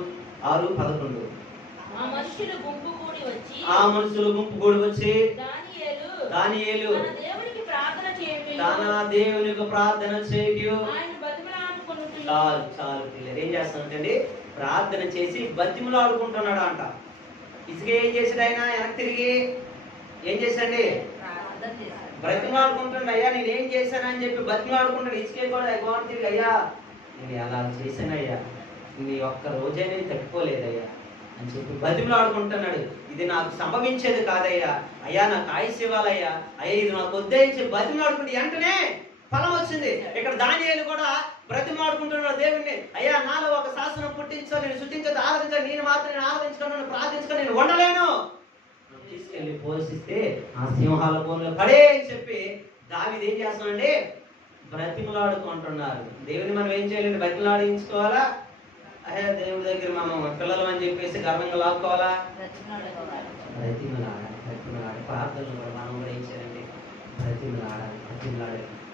6:11. ఆ మనుషులు గుంపు కూడి వచ్చి దానియేలు తన దేవునికి ప్రార్థన చేయు చాలు పిల్లలు ఏం చేస్తానంటే ప్రార్థన చేసి బతిమలాడుకుంటున్నాడు అంట. ఇసుక ఏం చేశాడు? ఆయన వెనక్కి తిరిగి ఏం చేశాడండి? బ్రతిమలాడుకుంటాడు. అయ్యా నేనేం చేశానని చెప్పి బతిమలాడుకుంటాడు. ఇసుకే కూడా గోడ తిరిగి, అయ్యా నేను అలా చేశానయ్యా, నీ ఒక్క రోజే నేను తట్టుకోలేదయ్యా అని చెప్పి బతిమలాడుకుంటున్నాడు. ఇది నాకు సంభవించేది కాదయ్యా, అయ్యా నాకు ఆయుష్ ఇవ్వాలయ్యా, అయ్యా ఇది నాకు వద్దే అని చెప్పి బతిమలాడుకుంటే వెంటనే ఫలం వచ్చింది. ఇక్కడ దానియేలు కూడా బ్రతిమలాడుకుంటున్నాడు దేవుణ్ణి, అయ్యా నాలో ఒక శాసనం పుట్టించాలి, నేను శుద్ధించదు ఆరాధించాలి, నేను మాత్రం నేను ఆరాధించుకున్నాను, ప్రార్థించుకొని నేను ఉండలేను. తీసుకెళ్ళి పోషిస్తే ఆ సింహాల బోన్లో పడే అని చెప్పి దావీదు ఏం చేస్తున్నాడండి? బ్రతిమలాడుకుంటున్నారు. దేవుని మనం ఏం చేయాలండి? బ్రతిమలాడించుకోవాలా? అయ్యా దేవుడి దగ్గర మనం పిల్లలు అని చెప్పేసి గర్వంగా లాక్కోవాలా? బ్రతిమలాడాలి. ప్రార్థనలు కూడా మనం కూడా ఏం చేయాలండి?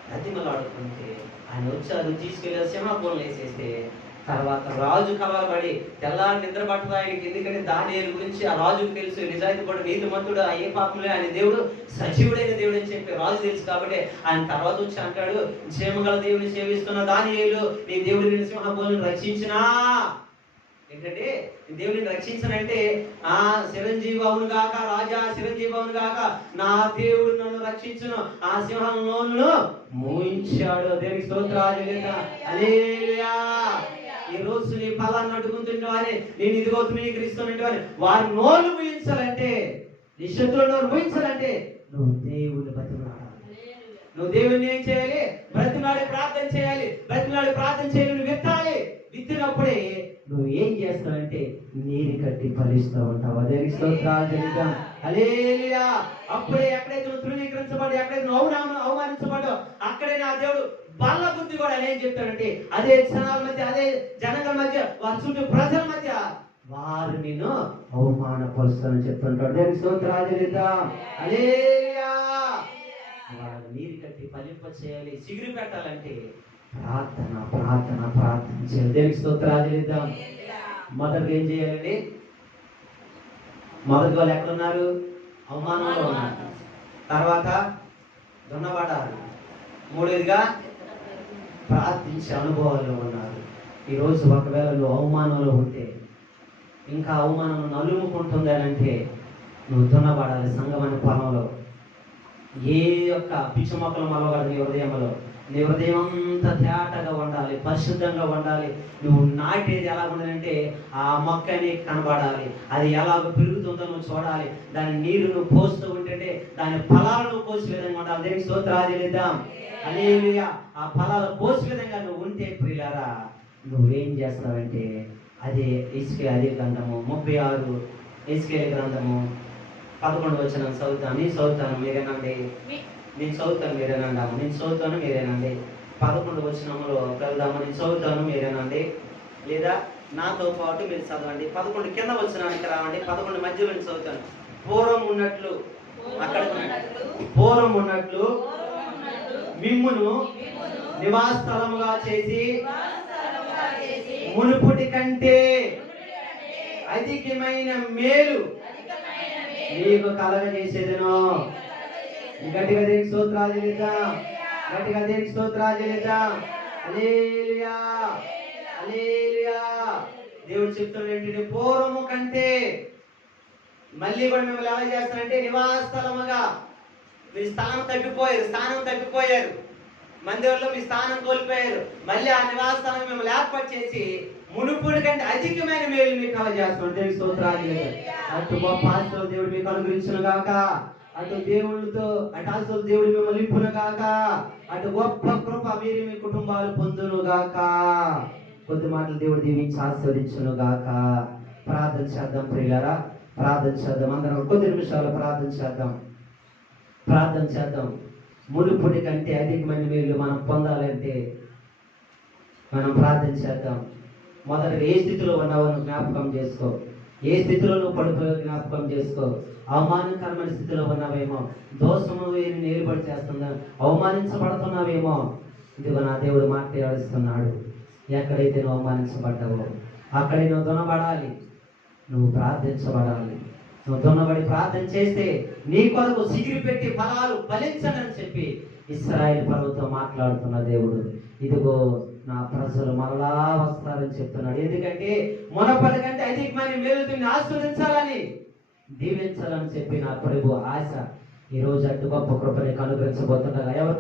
బ్రతిమలాడుకుంటే ఆయన వచ్చారు, తీసుకెళ్ళి సింహబోన్లు వేసేస్తే తర్వాత రాజు కలవబడి తెల్లారి నిద్ర పట్టదు ఆయనకి. ఎందుకంటే దానియేలు గురించి ఆ రాజుకు తెలుసు, నిజాయితీ కూడా నీతిమంతుడు, ఏ పాపంలో ఆయన దేవుడు సజీవుడైన దేవుడు అని చెప్పి రాజు తెలుసు. కాబట్టి ఆయన తర్వాత వచ్చి అంటాడు, క్షేమగల దేవుని సేవిస్తున్న దానియేలు, నీ దేవుడు నిన్ను సింహబోనును రక్షించినా. ఏంటంటే దేవుడిని రక్షించనంటే ఆ చిరంజీవి అవును గాక, రాజా చిరంజీవి అవును గాక, నా దేవుడు నన్ను రక్షించును, ఆ సింహంలోను మోయించాడు. దేవునికి స్తోత్రాలు. హల్లెలూయా. ఈ రోజు నీ ఫలాన్ని అడుగుతుంటే వారి నేను ఇదిగో తునీకరిస్తున్నట్టు వారి నోరు ముయించాలంటే, నీ శత్రువుల నోరు ముయించాలంటే నువ్వు దేవుని బతిమలాడాలి. నువ్వు దేవుని ఏం చేయాలి? బ్రతిమలాడి ప్రార్థన చేయాలి. బ్రతిమలాడి ప్రార్థన చేయాలి, నువ్వు విత్తాలి. విత్తినప్పుడే నువ్వు ఏం చేస్తావంటే నీరు కట్టి ఫలిస్తూ ఉంటావు. అదే స్తోత్రాలు. హల్లెలూయా. అప్పుడే ఎక్కడైతే నువ్వు తృణీకరించబడి, ఎక్కడైతే నువ్వు అవమానించబడ్డావు, అక్కడే నా దేవుడు బల్ల బుద్ధి కూడా ఏం చెప్తాడంటే అదే జనాల మధ్య, అదే జనగల మధ్య, వారి చుట్టూ ప్రజల మధ్య వారు నిన్ను అవమానపరుస్తానని చెప్తుంటాడు. దేవుని స్తోత్రాలు. హల్లెలూయా. వారు నీరు కట్టి ఫలింప చేయాలి. చిగురు పెట్టాలంటే ప్రార్థన చేయాలి. దేవునికి స్తోత్రాలు. మొదటిగా ఏం చేయాలండి? మొదటి వాళ్ళు ఎక్కడున్నారు? అవమానంలో ఉన్నారు. తర్వాత దున్నబడాలి. మూడోదిగా ప్రార్థించే అనుభవాల్లో ఉన్నారు. ఈరోజు ఒకవేళ నువ్వు అవమానంలో ఉంటే, ఇంకా అవమానం నలుముకుంటుంది అని అంటే నువ్వు దున్నబడాలి. సంగమని పొలంలో ఏ యొక్క పిచ్చి మొక్కలు మొలవగలదు నీ హృదయంలో. నీ హృదయం అంతా తేటగా ఉండాలి, పరిశుద్ధంగా ఉండాలి. నువ్వు నాటేది ఎలా ఉండాలంటే ఆ మొక్క నీకు కనబడాలి, అది ఎలాగ పెరుగుతుందో నువ్వు చూడాలి. దాని నీరు నువ్వు పోస్తూ ఉంటే దాని ఫలాలు నువ్వు పోసే విధంగా ఉండాలి. దేవునికి స్తోత్రాలు చేద్దాం. హల్లెలూయా. ఆ ఫలాలు పోసే విధంగా నువ్వు ఉంటే ప్రియులారా నువ్వేం చేస్తావంటే అదే ఇస్రాయేలు గ్రంథము 36 ఇస్రాయేలు గ్రంథము 11 వచనం చదువుతాను. మీరేనండి నేను చదువుతాను మీరేనండి అమ్మ, నేను చదువుతాను మీరేనండి. 11 వచనంలో వెళ్దాము, నేను చదువుతాను మీరేనండి. లేదా నాతో పాటు మీరు చదవండి. 11 కింద వచనానికి రావండి, 11 మధ్యలో నేను చదువుతాను. పూర్వం ఉన్నట్లు, అక్కడ పూర్వం ఉన్నట్లు మిమ్మును నివాస స్థలముగా చేసి మునుపుటి కంటే అధికమైన మేలు నీకు కలగజేసేదను. గట్టిగా దేనికి స్తోత్రాలు చెల్లిద్దాం, గట్టిగా దేనికి స్తోత్రాలు చెల్లిద్దాం. హల్లెలూయా, హల్లెలూయా. దేవుడు చెప్తున్నాడు ఏంటంటే పూర్వము కంటే. మళ్ళీ కూడా మిమ్మల్ని ఎలా చేస్తానంటే నివాస స్థలముగా. మీరు స్థానం తప్పిపోయారు, మందిరంలో మీ స్థానం కోల్పోయారు. మళ్ళీ ఆ నివాస స్థలం మిమ్మల్ని ఏర్పాటు చేసి మునుపుడి కంటే అధికమైన మేలు మీకు కలగజేస్తున్నాడు. దేవునికి స్తోత్రాలు. అటు గొప్ప ఆశలు దేవుడు మీకు అనుగ్రహించును గాక. అటు దేవుళ్ళతో అటు ఆశలు దేవుడు మిమ్మల్ని నింపును గాక. అటు గొప్ప కృప మీరు మీ కుటుంబాలు పొందును గాక. కొద్ది మాటలు దేవుడు దీవించి ఆశీర్వదించును గాక. ప్రార్థన చేద్దాం ప్రియులారా, ప్రార్థన చేద్దాం. అందరం కొద్ది నిమిషాలు ప్రార్థన చేద్దాం, ప్రార్థన చేద్దాం. మునుపుడి కంటే అధికమైన మేలు మనం పొందాలంటే మనం ప్రార్థన చేద్దాం. మొదటగా ఏ స్థితిలో ఉన్నావో జ్ఞాపకం చేసుకో. ఏ స్థితిలో నువ్వు పడిపోయావో జ్ఞాపకం చేసుకో. అవమానకరమైన స్థితిలో ఉన్నావేమో, దోషము నిలబడి చేస్తుందా, అవమానించబడుతున్నావేమో. ఇదిగో నా దేవుడు మాట్లాడుస్తున్నాడు. ఎక్కడైతే నువ్వు అవమానించబడ్డావో అక్కడే నువ్వు దునబడాలి, నువ్వు ప్రార్థించబడాలి. నువ్వు దున్నబడి ప్రార్థన చేస్తే నీ కొరకు సిగిరి పెట్టి ఫలాలు ఫలించనని చెప్పి ఇశ్రాయేలు పర్వతం మాట్లాడుతున్న దేవుడు. ఇదిగో నా ప్రజలు మరలా వస్తారని చెప్తున్నాడు. ఎందుకంటే మునపటి కంటే అధికమైన మేలుని ఆస్వాదించాలని, దీవించాలని చెప్పి నా ప్రభు ఆశ. ఈ రోజు అటు గొప్ప కృపని అనుగ్రహించబోతుండగా ఎవరు